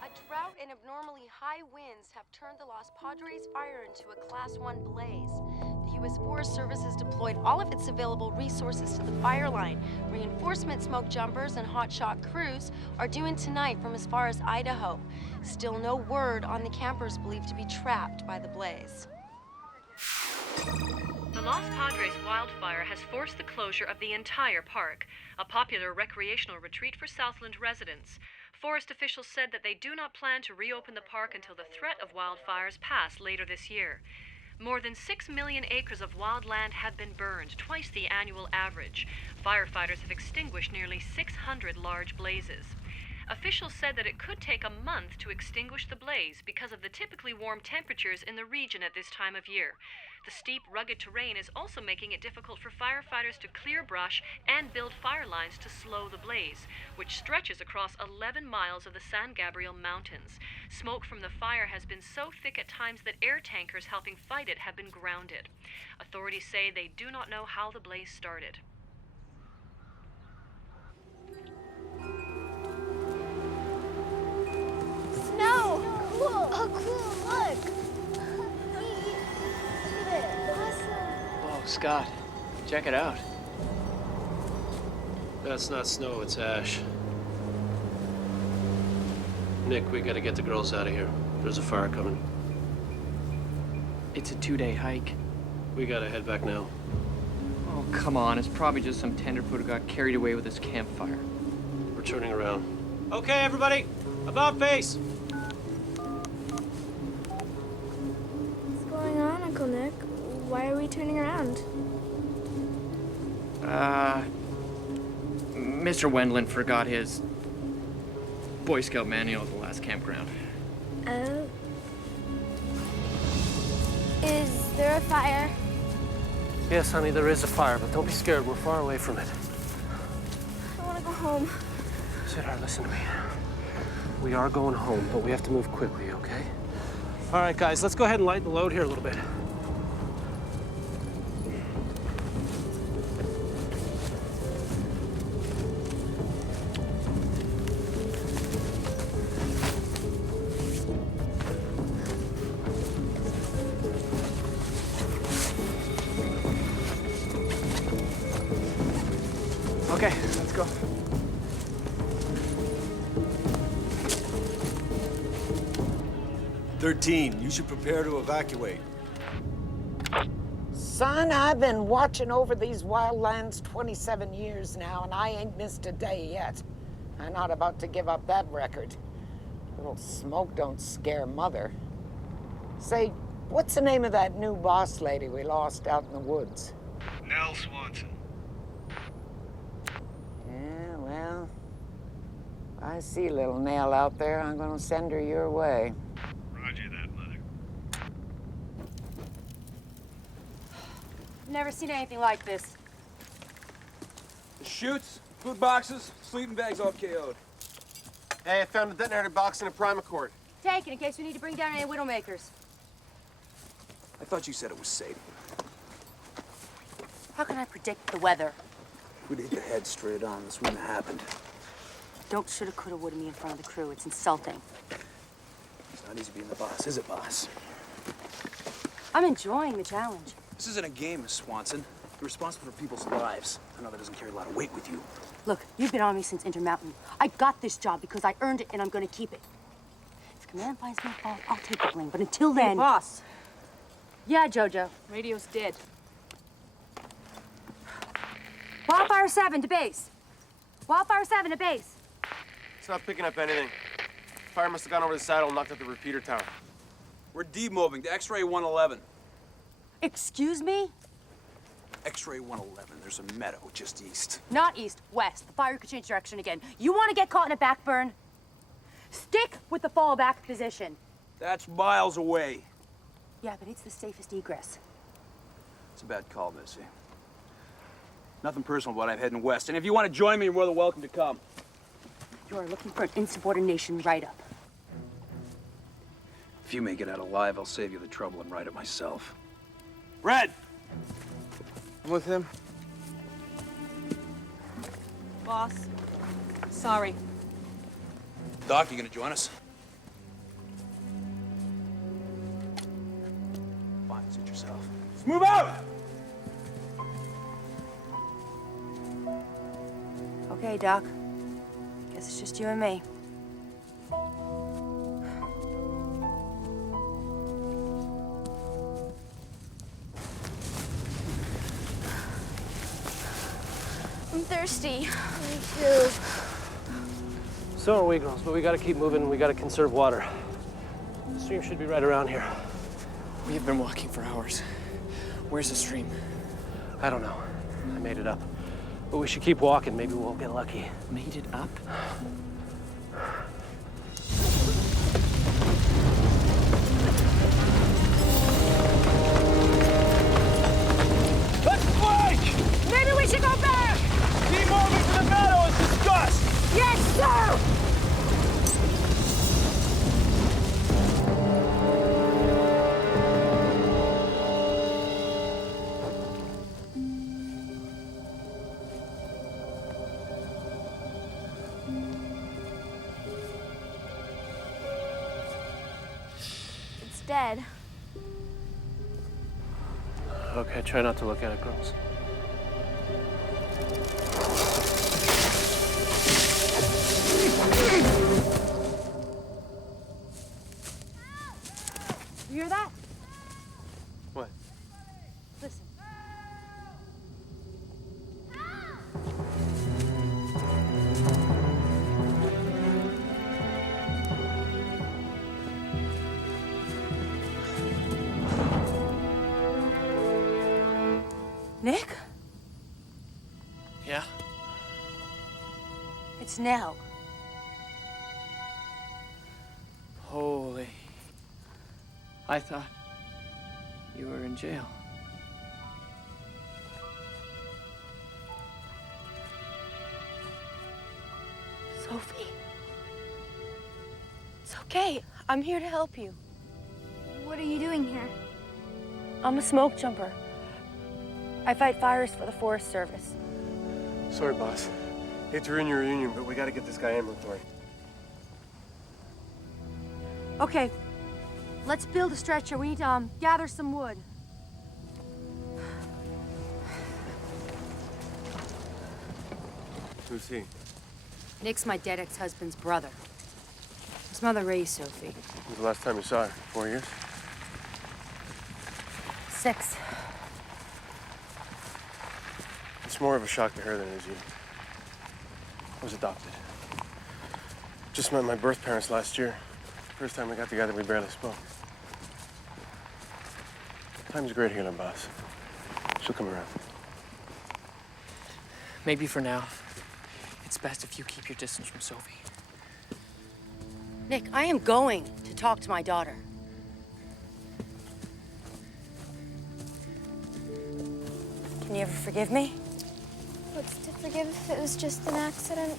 A drought and abnormally high winds have turned the Los Padres fire into a Class 1 blaze. The U.S. Forest Service has deployed all of its available resources to the fire line. Reinforcement smoke jumpers and hotshot crews are due in tonight from as far as Idaho. Still no word on the campers believed to be trapped by the blaze. The Los Padres wildfire has forced the closure of the entire park, a popular recreational retreat for Southland residents. Forest officials said that they do not plan to reopen the park until the threat of wildfires pass later this year. More than 6 million acres of wildland have been burned, twice the annual average. Firefighters have extinguished nearly 600 large blazes. Officials said that it could take a month to extinguish the blaze because of the typically warm temperatures in the region at this time of year. The steep, rugged terrain is also making it difficult for firefighters to clear brush and build fire lines to slow the blaze, which stretches across 11 miles of the San Gabriel Mountains. Smoke from the fire has been so thick at times that air tankers helping fight it have been grounded. Authorities say they do not know how the blaze started. Snow! Cool! Oh, cool, look! Whoa, Scott, check it out. That's not snow, it's ash. Nick, we gotta get the girls out of here. There's a fire coming. It's a 2-day hike. We gotta head back now. Oh, come on. It's probably just some tenderfoot who got carried away with his campfire. We're turning around. Okay, everybody, about face. What's going on, Uncle Nick? Why are we turning around? Mr. Wendland forgot his Boy Scout manual at the last campground. Oh. Is there a fire? Yes, honey, there is a fire, but don't be scared. We're far away from it. I want to go home. Sweetheart, listen to me. We are going home, but we have to move quickly, okay? All right, guys, let's go ahead and lighten the load here a little bit. Okay, let's go. You should prepare to evacuate. Son, I've been watching over these wildlands 27 years now, and I ain't missed a day yet. I'm not about to give up that record. Little smoke don't scare mother. Say, what's the name of that new boss lady we lost out in the woods? Nell Swanson. Yeah, well, if I see little Nell out there, I'm gonna send her your way. Roger that, Mother. Never seen anything like this. The chutes, food boxes, sleeping bags all KO'd. Hey, I found a detonator box and a primacord. Take it in case we need to bring down any widowmakers. I thought you said it was safe. How can I predict the weather? We'd hit the head straight on. This wouldn't have happened. Don't shoulda, coulda, woulda me in front of the crew. It's insulting. It's not easy being the boss, is it, boss? I'm enjoying the challenge. This isn't a game, Miss Swanson. You're responsible for people's lives. I know that doesn't carry a lot of weight with you. Look, you've been on me since Intermountain. I got this job because I earned it, and I'm gonna keep it. If Command finds me fault, I'll take the blame. But until then... Hey, boss. Yeah, Jojo. Radio's dead. Wildfire 7 to base. Wildfire 7 to base. It's not picking up anything. Fire must have gone over the saddle and knocked out the repeater tower. We're demobbing to X-ray 111. Excuse me? X-ray 111. There's a meadow just east. Not east, west. The fire could change direction again. You want to get caught in a backburn? Stick with the fallback position. That's miles away. Yeah, but it's the safest egress. It's a bad call, Missy. Nothing personal, but I'm heading west. And if you want to join me, you're more than welcome to come. You are looking for an insubordination write-up. If you make it out alive, I'll save you the trouble and write it myself. Red! I'm with him. Boss. Sorry. Doc, you gonna join us? Fine, suit yourself. Let's move out! Okay, Doc. Guess it's just you and me. I'm thirsty. Me too. So are we, girls, but we gotta keep moving and we gotta conserve water. The stream should be right around here. We have been walking for hours. Where's the stream? I don't know. I made it up. But we should keep walking. Maybe we'll get lucky. Made it up? Let's flank! Maybe we should go back! Keep moving to the meadow as discussed! Yes, sir! It's dead. Okay, try not to look at it, girls. You hear that? What? Listen. Nick? Yeah? It's Nell. Holy. I thought you were in jail. Sophie. It's okay. I'm here to help you. What are you doing here? I'm a smoke jumper. I fight fires for the Forest Service. Sorry, boss. Hate to ruin your reunion, but we gotta get this guy ambulatory. Okay, let's build a stretcher. We need to gather some wood. Who's he? Nick's my dead ex-husband's brother. His mother raised Sophie. When was the last time you saw her? 4 years? 6. It's more of a shock to her than it is you. I was adopted. Just met my birth parents last year. First time we got together, we barely spoke. Time's great here, boss. She'll come around. Maybe for now, it's best if you keep your distance from Sophie. Nick, I am going to talk to my daughter. Can you ever forgive me? What's to forgive if it was just an accident?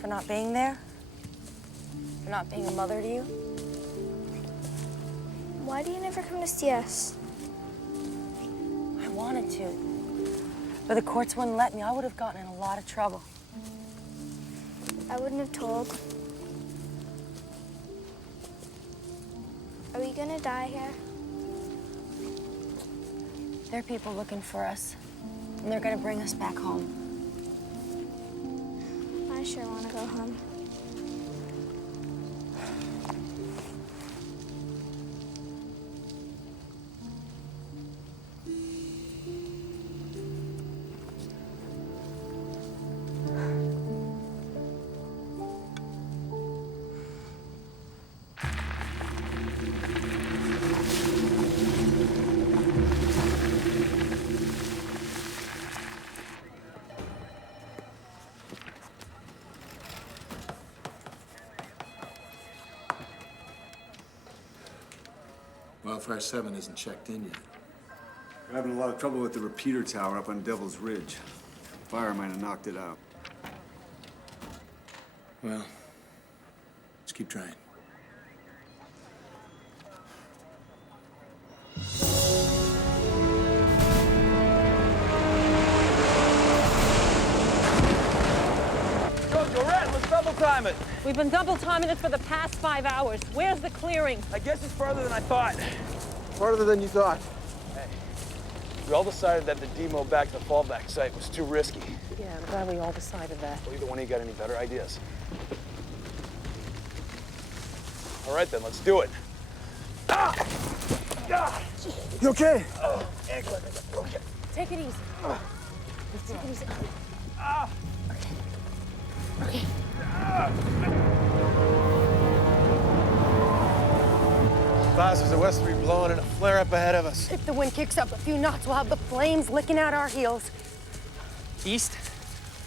For not being there? For not being a mother to you? Why do you never come to see us? I wanted to. But the courts wouldn't let me. I would have gotten in a lot of trouble. I wouldn't have told. Are we gonna die here? There are people looking for us, and they're gonna bring us back home. I sure want to go home. Wildfire 7 isn't checked in yet. We're having a lot of trouble with the repeater tower up on Devil's Ridge. Fire might have knocked it out. Well, let's keep trying. Go, Red, let's double time it. We've been double timing it for the past 5 hours. Where's the clearing? I guess it's farther than I thought. Farther than you thought. Hey, we all decided that the demo back to the fallback site was too risky. Yeah, I'm glad we all decided that. Well, either one of you got any better ideas? All right, then, let's do it. Ah! Ah! You okay? Okay. Take it easy. Take it easy. Ah! Okay. Boss, there's a westerly blowing and a flare up ahead of us. If the wind kicks up a few knots, we'll have the flames licking at our heels. East,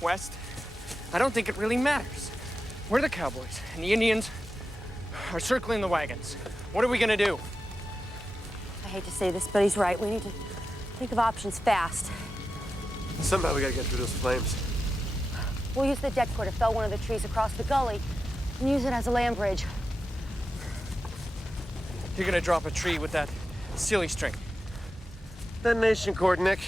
west, I don't think it really matters. We're the cowboys, and the Indians are circling the wagons. What are we gonna do? I hate to say this, but he's right. We need to think of options fast. Somehow we gotta get through those flames. We'll use the deck cord to fell one of the trees across the gully and use it as a land bridge. You're gonna drop a tree with that silly string. Detonation cord, Nick.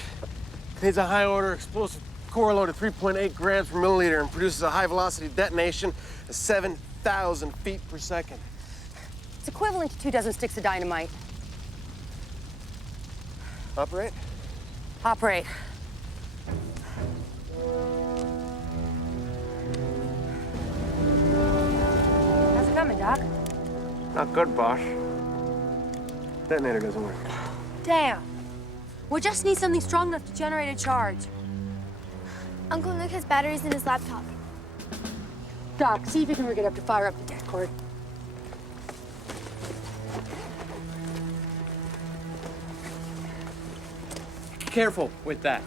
Needs a high-order explosive core load of 3.8 grams per milliliter and produces a high-velocity detonation of 7,000 feet per second. It's equivalent to 2 dozen sticks of dynamite. Operate? Operate. How's it coming, Doc? Not good, boss. Detonator doesn't work. Damn. We just need something strong enough to generate a charge. Uncle Nick has batteries in his laptop. Doc, see if you can rig it up to fire up the deck cord. Careful with that.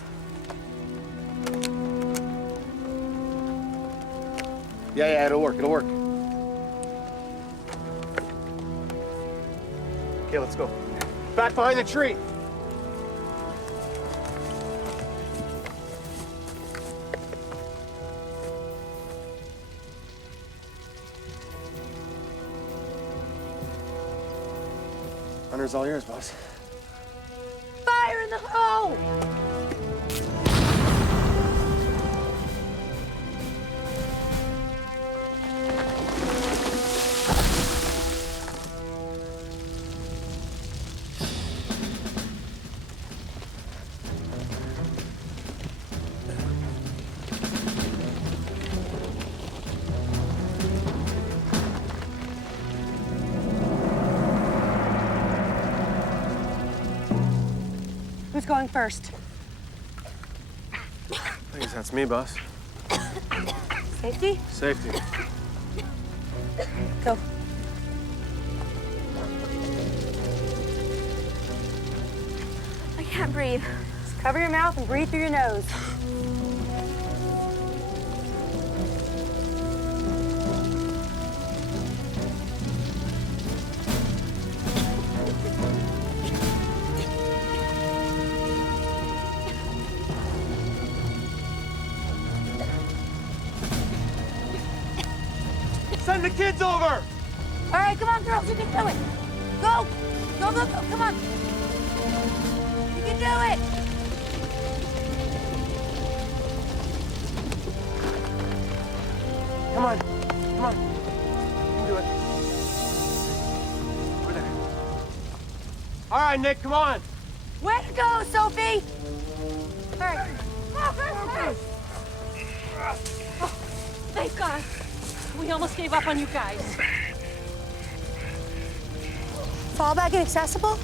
Yeah, it'll work, it'll work. Okay, let's go. Back behind the tree. Hunter's all yours, boss. Fire in the hole! Who's going first? I guess that's me, boss. Safety? Safety. Go. I can't breathe. Just cover your mouth and breathe through your nose. Send the kids over! All right, come on, girls, you can do it. Go! Go, go, go, come on. You can do it! Come on. Come on. You can do it. Over there. All right, Nick, come on. Way to go, Sophie! All right. Oh, thank God. We almost gave up on you guys. Fallback inaccessible?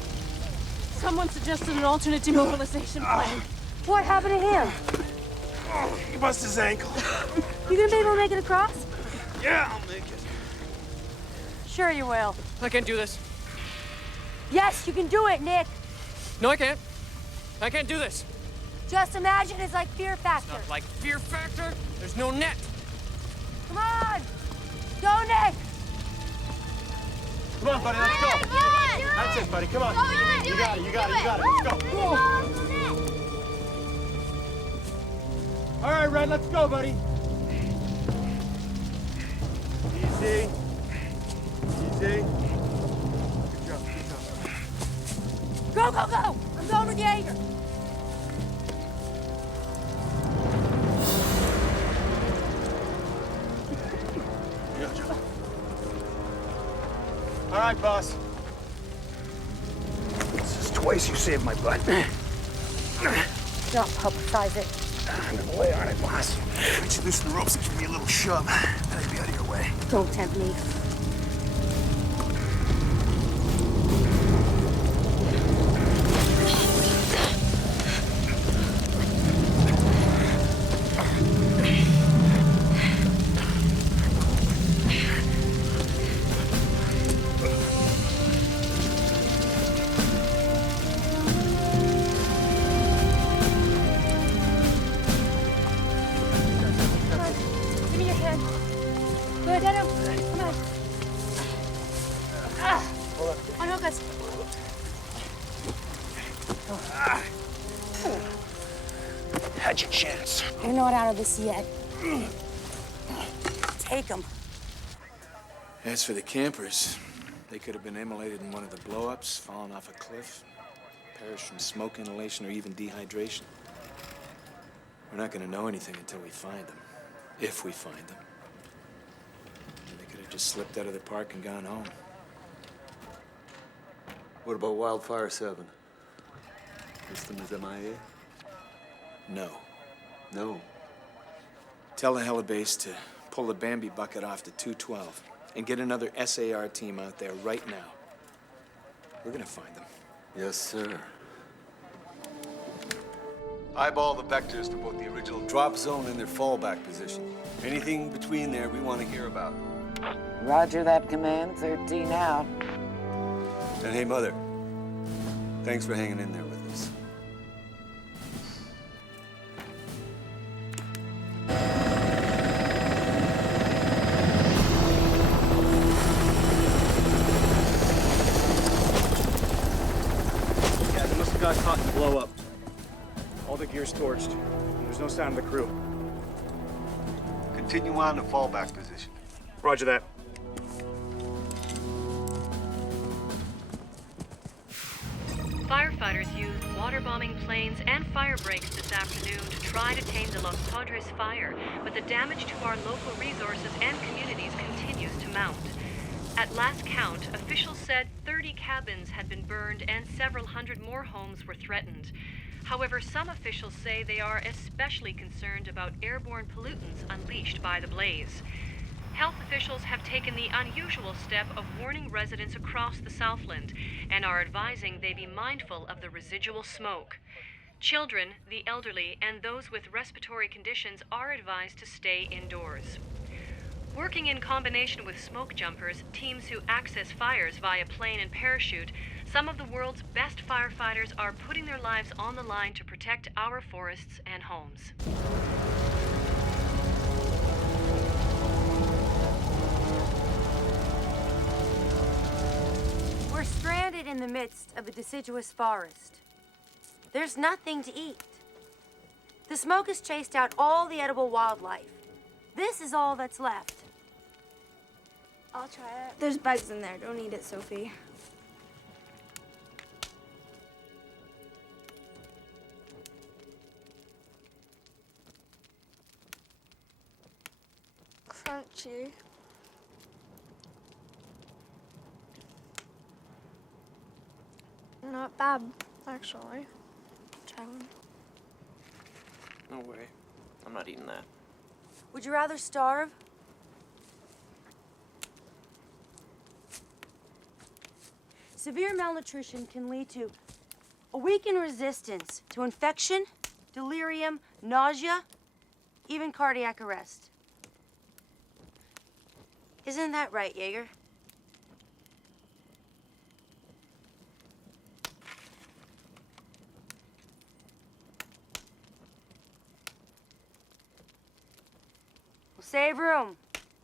Someone suggested an alternate demobilization plan. What happened to him? Oh, he busted his ankle. You gonna be able to make it across? Yeah, I'll make it. Sure you will. I can't do this. Yes, you can do it, Nick. No, I can't. I can't do this. Just imagine it's like Fear Factor. Not like Fear Factor. There's no net. Come on! Go, Nick! Come on, buddy, let's go. Come on! That's it, buddy, come on. Go, you can do You it. got it, you got it, you got it. Let's go. All right, Red, let's go, buddy. Easy. Easy. Good job, good job. Go, go, go! I'm going with Jaeger. All right, boss. This is twice you saved my butt. Don't publicize it. I'm in the way, aren't I, boss? Once you loosen the ropes, give me a little shove. Then I'd be out of your way. Don't tempt me. Give me your hand. Good, get him. Come on. Unhook us. Had your chance. You're not out of this yet. Take him. As for the campers, they could have been immolated in one of the blow-ups, fallen off a cliff, perished from smoke inhalation, or even dehydration. We're not going to know anything until we find them. If we find them. And they could have just slipped out of the park and gone home. What about Wildfire 7? System is MIA? No. No. Tell the helibase to pull the Bambi bucket off to 212 and get another SAR team out there right now. We're gonna find them. Yes, sir. Eyeball the vectors for both the original drop zone and their fallback position. Anything between there we want to hear about. Roger that command, 13 out. And hey, Mother, thanks for hanging in there with us. Yeah, they must have got caught in the blow up. All the gear's torched. And there's no sign of the crew. Continue on to fallback position. Roger that. Firefighters used water-bombing planes and fire breaks this afternoon to try to tame the Los Padres fire, but the damage to our local resources and communities continues to mount. At last count, officials said 30 cabins had been burned and several hundred more homes were threatened. However, some officials say they are especially concerned about airborne pollutants unleashed by the blaze. Health officials have taken the unusual step of warning residents across the Southland and are advising they be mindful of the residual smoke. Children, the elderly, and those with respiratory conditions are advised to stay indoors. Working in combination with smoke jumpers, teams who access fires via plane and parachute, some of the world's best firefighters are putting their lives on the line to protect our forests and homes. We're stranded in the midst of a deciduous forest. There's nothing to eat. The smoke has chased out all the edible wildlife. This is all that's left. I'll try it. There's bugs in there. Don't eat it, Sophie. Crunchy. Not bad, actually. Try one. No way. I'm not eating that. Would you rather starve? Severe malnutrition can lead to a weakened resistance to infection, delirium, nausea, even cardiac arrest. Isn't that right, Jaeger? We'll save room.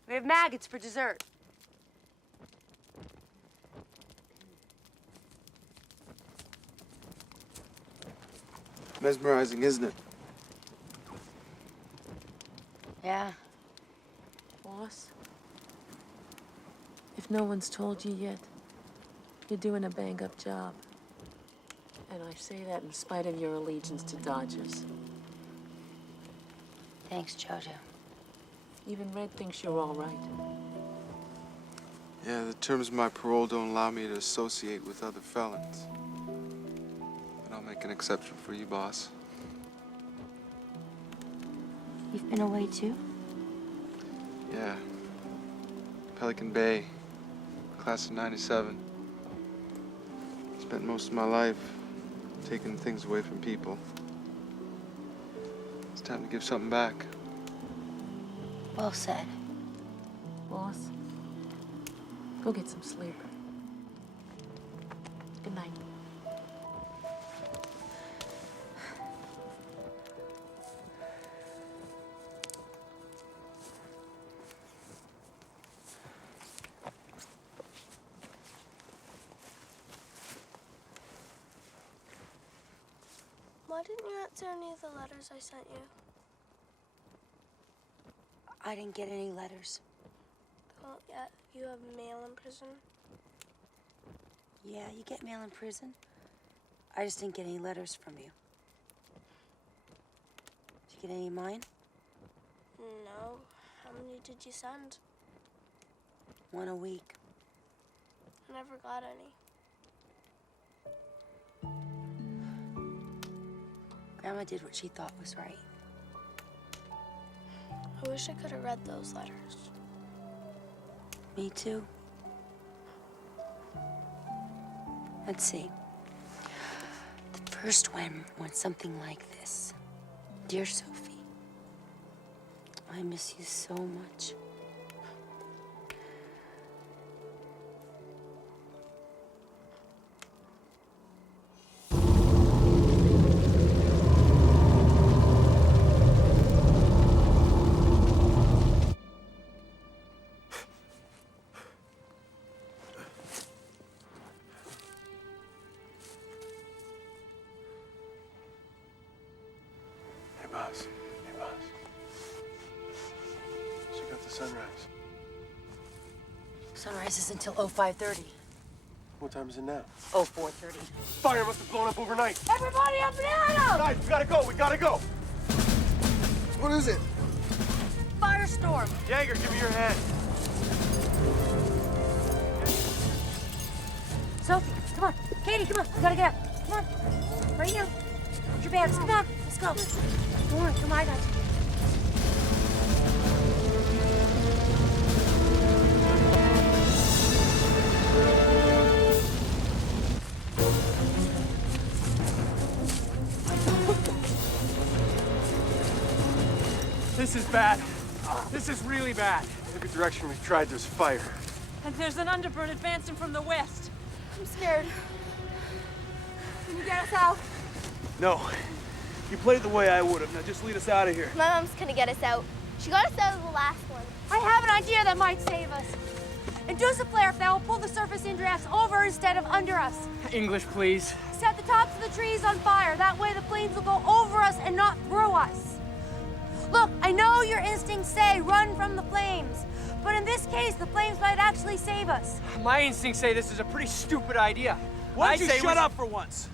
We have maggots for dessert. Mesmerizing, isn't it? Yeah. Boss, if no one's told you yet, you're doing a bang-up job. And I say that in spite of your allegiance to Dodgers. Thanks, Jojo. Even Red thinks you're all right. Yeah, the terms of my parole don't allow me to associate with other felons. But I'll make an exception for you, boss. You've been away too? Yeah. Pelican Bay, class of '97. Spent most of my life taking things away from people. It's time to give something back. Well said. Boss, go get some sleep. Good night. Why didn't you answer any of the letters I sent you? I didn't get any letters. Oh, yeah, you have mail in prison? Yeah, you get mail in prison. I just didn't get any letters from you. Did you get any of mine? No. How many did you send? One a week. I never got any. Grandma did what she thought was right. I wish I could have read those letters. Me too. Let's see. The first one went something like this. Dear Sophie, I miss you so much. Hey, boss. Check out the sunrise. Sunrise is until 05:30. What time is it now? 04:30. Fire must have blown up overnight. Everybody up and out! Guys, we gotta go. What is it? Firestorm. Jaeger, give me your hand. Sophie, come on. Katie, come on. We gotta get up. Come on. Right now. Put your bags. Come on. Let's go. Come on. Come on. I got you. This is bad. This is really bad. Every direction we've tried, there's fire. And there's an underburn advancing from the west. I'm scared. Can you get us out? No. You played the way I would have. Now just lead us out of here. My mom's gonna get us out. She got us out of the last one. I have an idea that might save us. Induce a flare that will pull the surface in drafts over instead of under us. English, please. Set the tops of the trees on fire. That way the flames will go over us and not through us. Look, I know your instincts say run from the flames, but in this case, the flames might actually save us. My instincts say this is a pretty stupid idea. Why don't you shut up for once?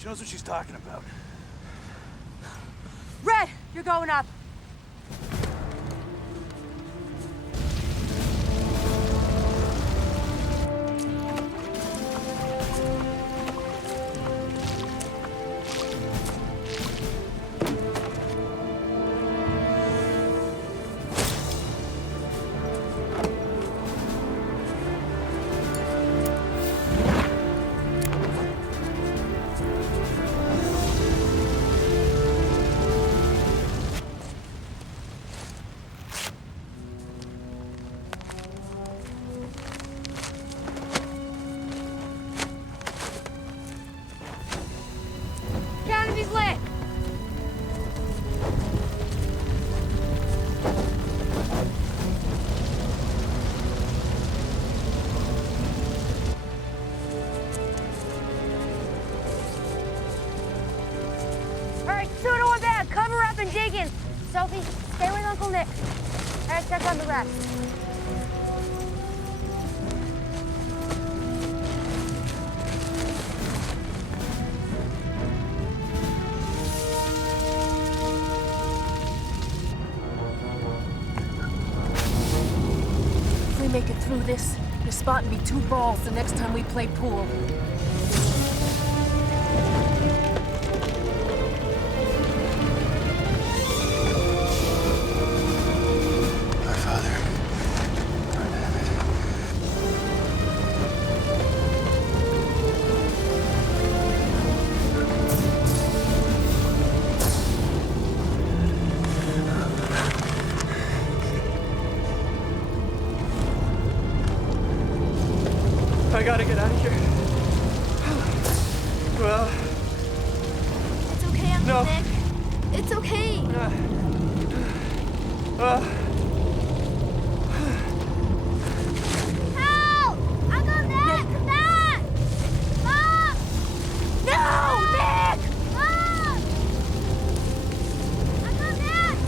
She knows what she's talking about. Red, you're going up. Sophie, stay with Uncle Nick. I'll check on the rest. If we make it through this, you're spotting me 2 balls the next time we play pool. I gotta get out of here. Well... It's okay, Uncle Nick. It's okay. Help! Uncle Nick! Back! Mom! No! Nick! Mom! Uncle Nick!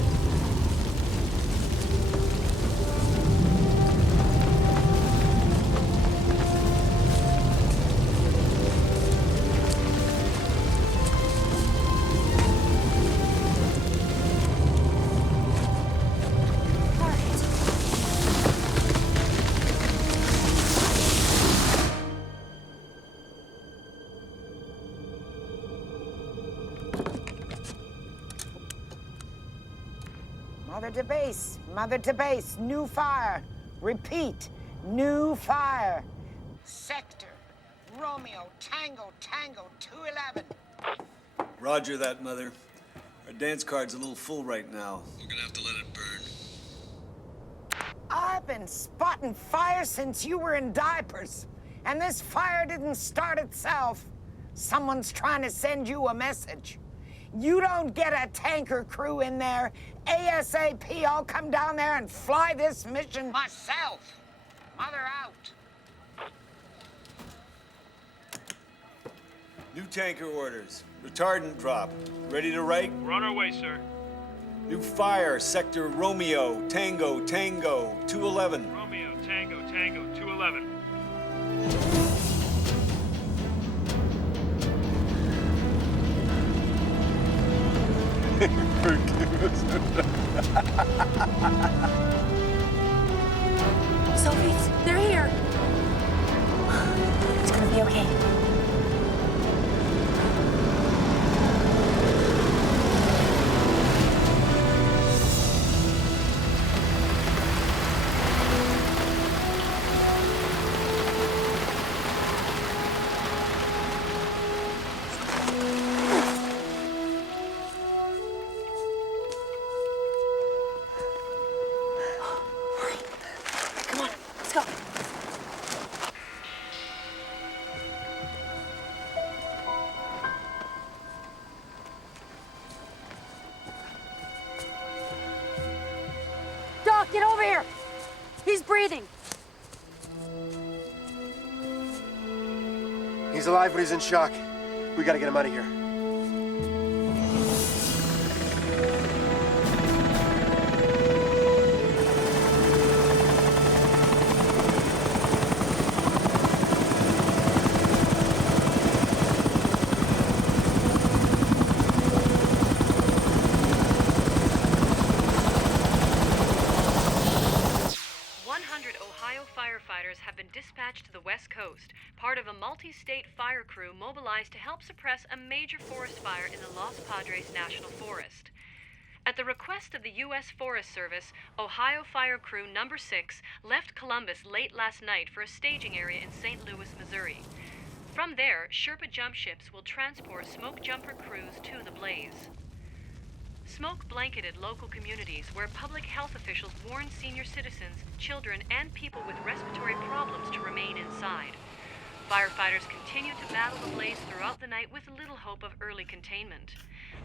Mother to base, new fire. Repeat, new fire. Sector, Romeo, Tango, 211. Roger that, Mother. Our dance card's a little full right now. We're gonna have to let it burn. I've been spotting fire since you were in diapers. And this fire didn't start itself. Someone's trying to send you a message. You don't get a tanker crew in there ASAP. I'll come down there and fly this mission myself. Mother out. New tanker orders. Retardant drop. Ready to write? We're on our way, sir. New fire. Sector Romeo, Tango, 211. Romeo, Tango, 211. Sophie, they're here. It's gonna be okay. breathing. He's alive, but he's in shock. We gotta get him out of here. Have been dispatched to the West Coast, part of a multi-state fire crew mobilized to help suppress a major forest fire in the Los Padres National Forest. At the request of the U.S. Forest Service, Ohio Fire Crew No. 6 left Columbus late last night for a staging area in St. Louis, Missouri. From there, Sherpa jump ships will transport smoke jumper crews to the blaze. Smoke blanketed local communities where public health officials warned senior citizens, children, and people with respiratory problems to remain inside. Firefighters continue to battle the blaze throughout the night with little hope of early containment.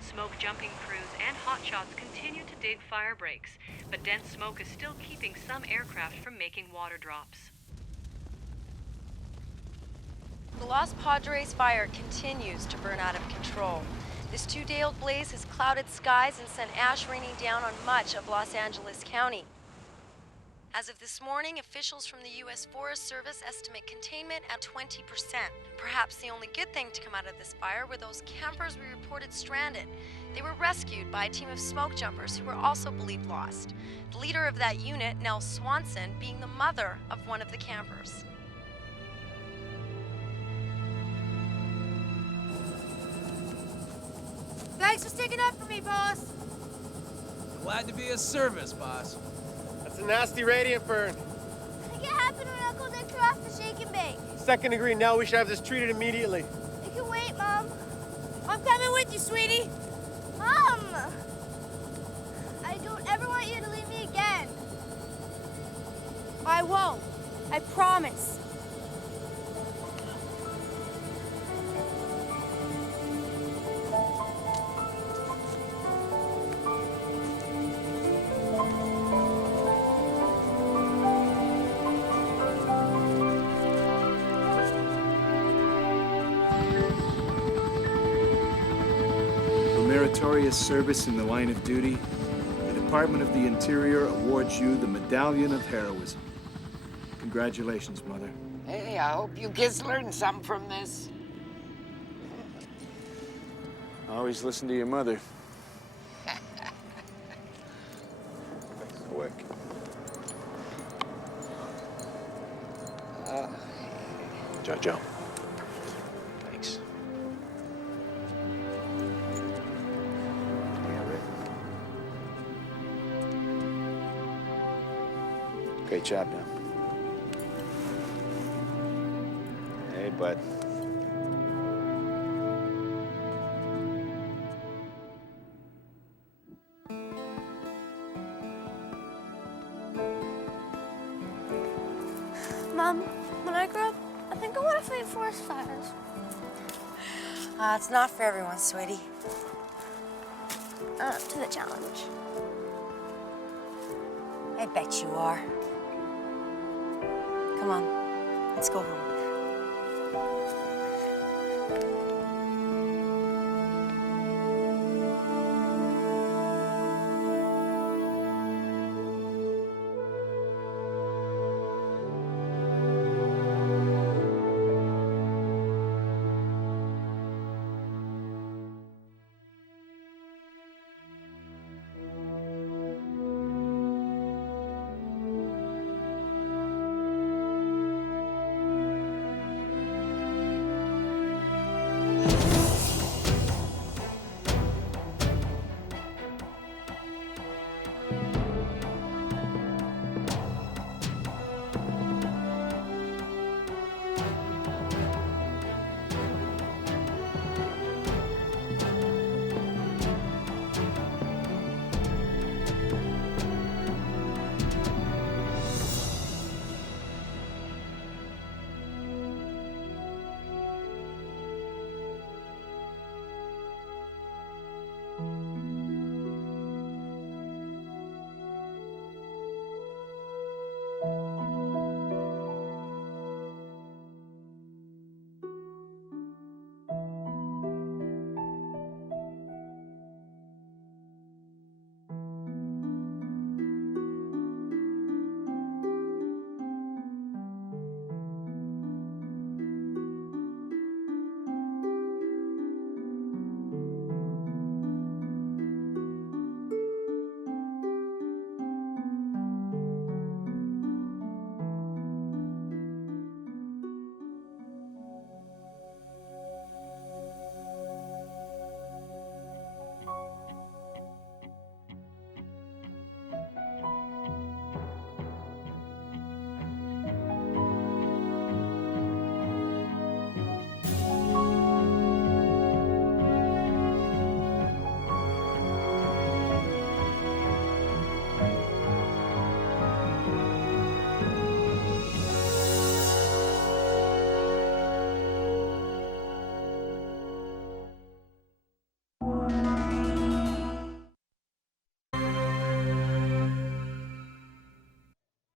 Smoke jumping crews and hotshots continue to dig fire breaks, but dense smoke is still keeping some aircraft from making water drops. The Los Padres fire continues to burn out of control. This 2-day-old blaze has clouded skies and sent ash raining down on much of Los Angeles County. As of this morning, officials from the U.S. Forest Service estimate containment at 20%. Perhaps the only good thing to come out of this fire were those campers we reported stranded. They were rescued by a team of smoke jumpers who were also believed lost. The leader of that unit, Nell Swanson, being the mother of one of the campers. Thanks for sticking up for me, boss. Glad to be of service, boss. That's a nasty radiant burn. I think it happened when Uncle Nick threw off the shake and bake. Second degree, now we should have this treated immediately. It can wait, Mom. I'm coming with you, sweetie. Mom! I don't ever want you to leave me again. I won't. I promise. Meritorious service in the line of duty, the Department of the Interior awards you the Medallion of Heroism. Congratulations, Mother. Hey, I hope you kids learned something from this. Always listen to your mother. Quick. Joe. Thanks. Great job now. Hey, bud. Mom, when I grow up, I think I want to fight forest fires. It's not for everyone, sweetie. I'm up to the challenge. I bet you are. Come on, let's go home.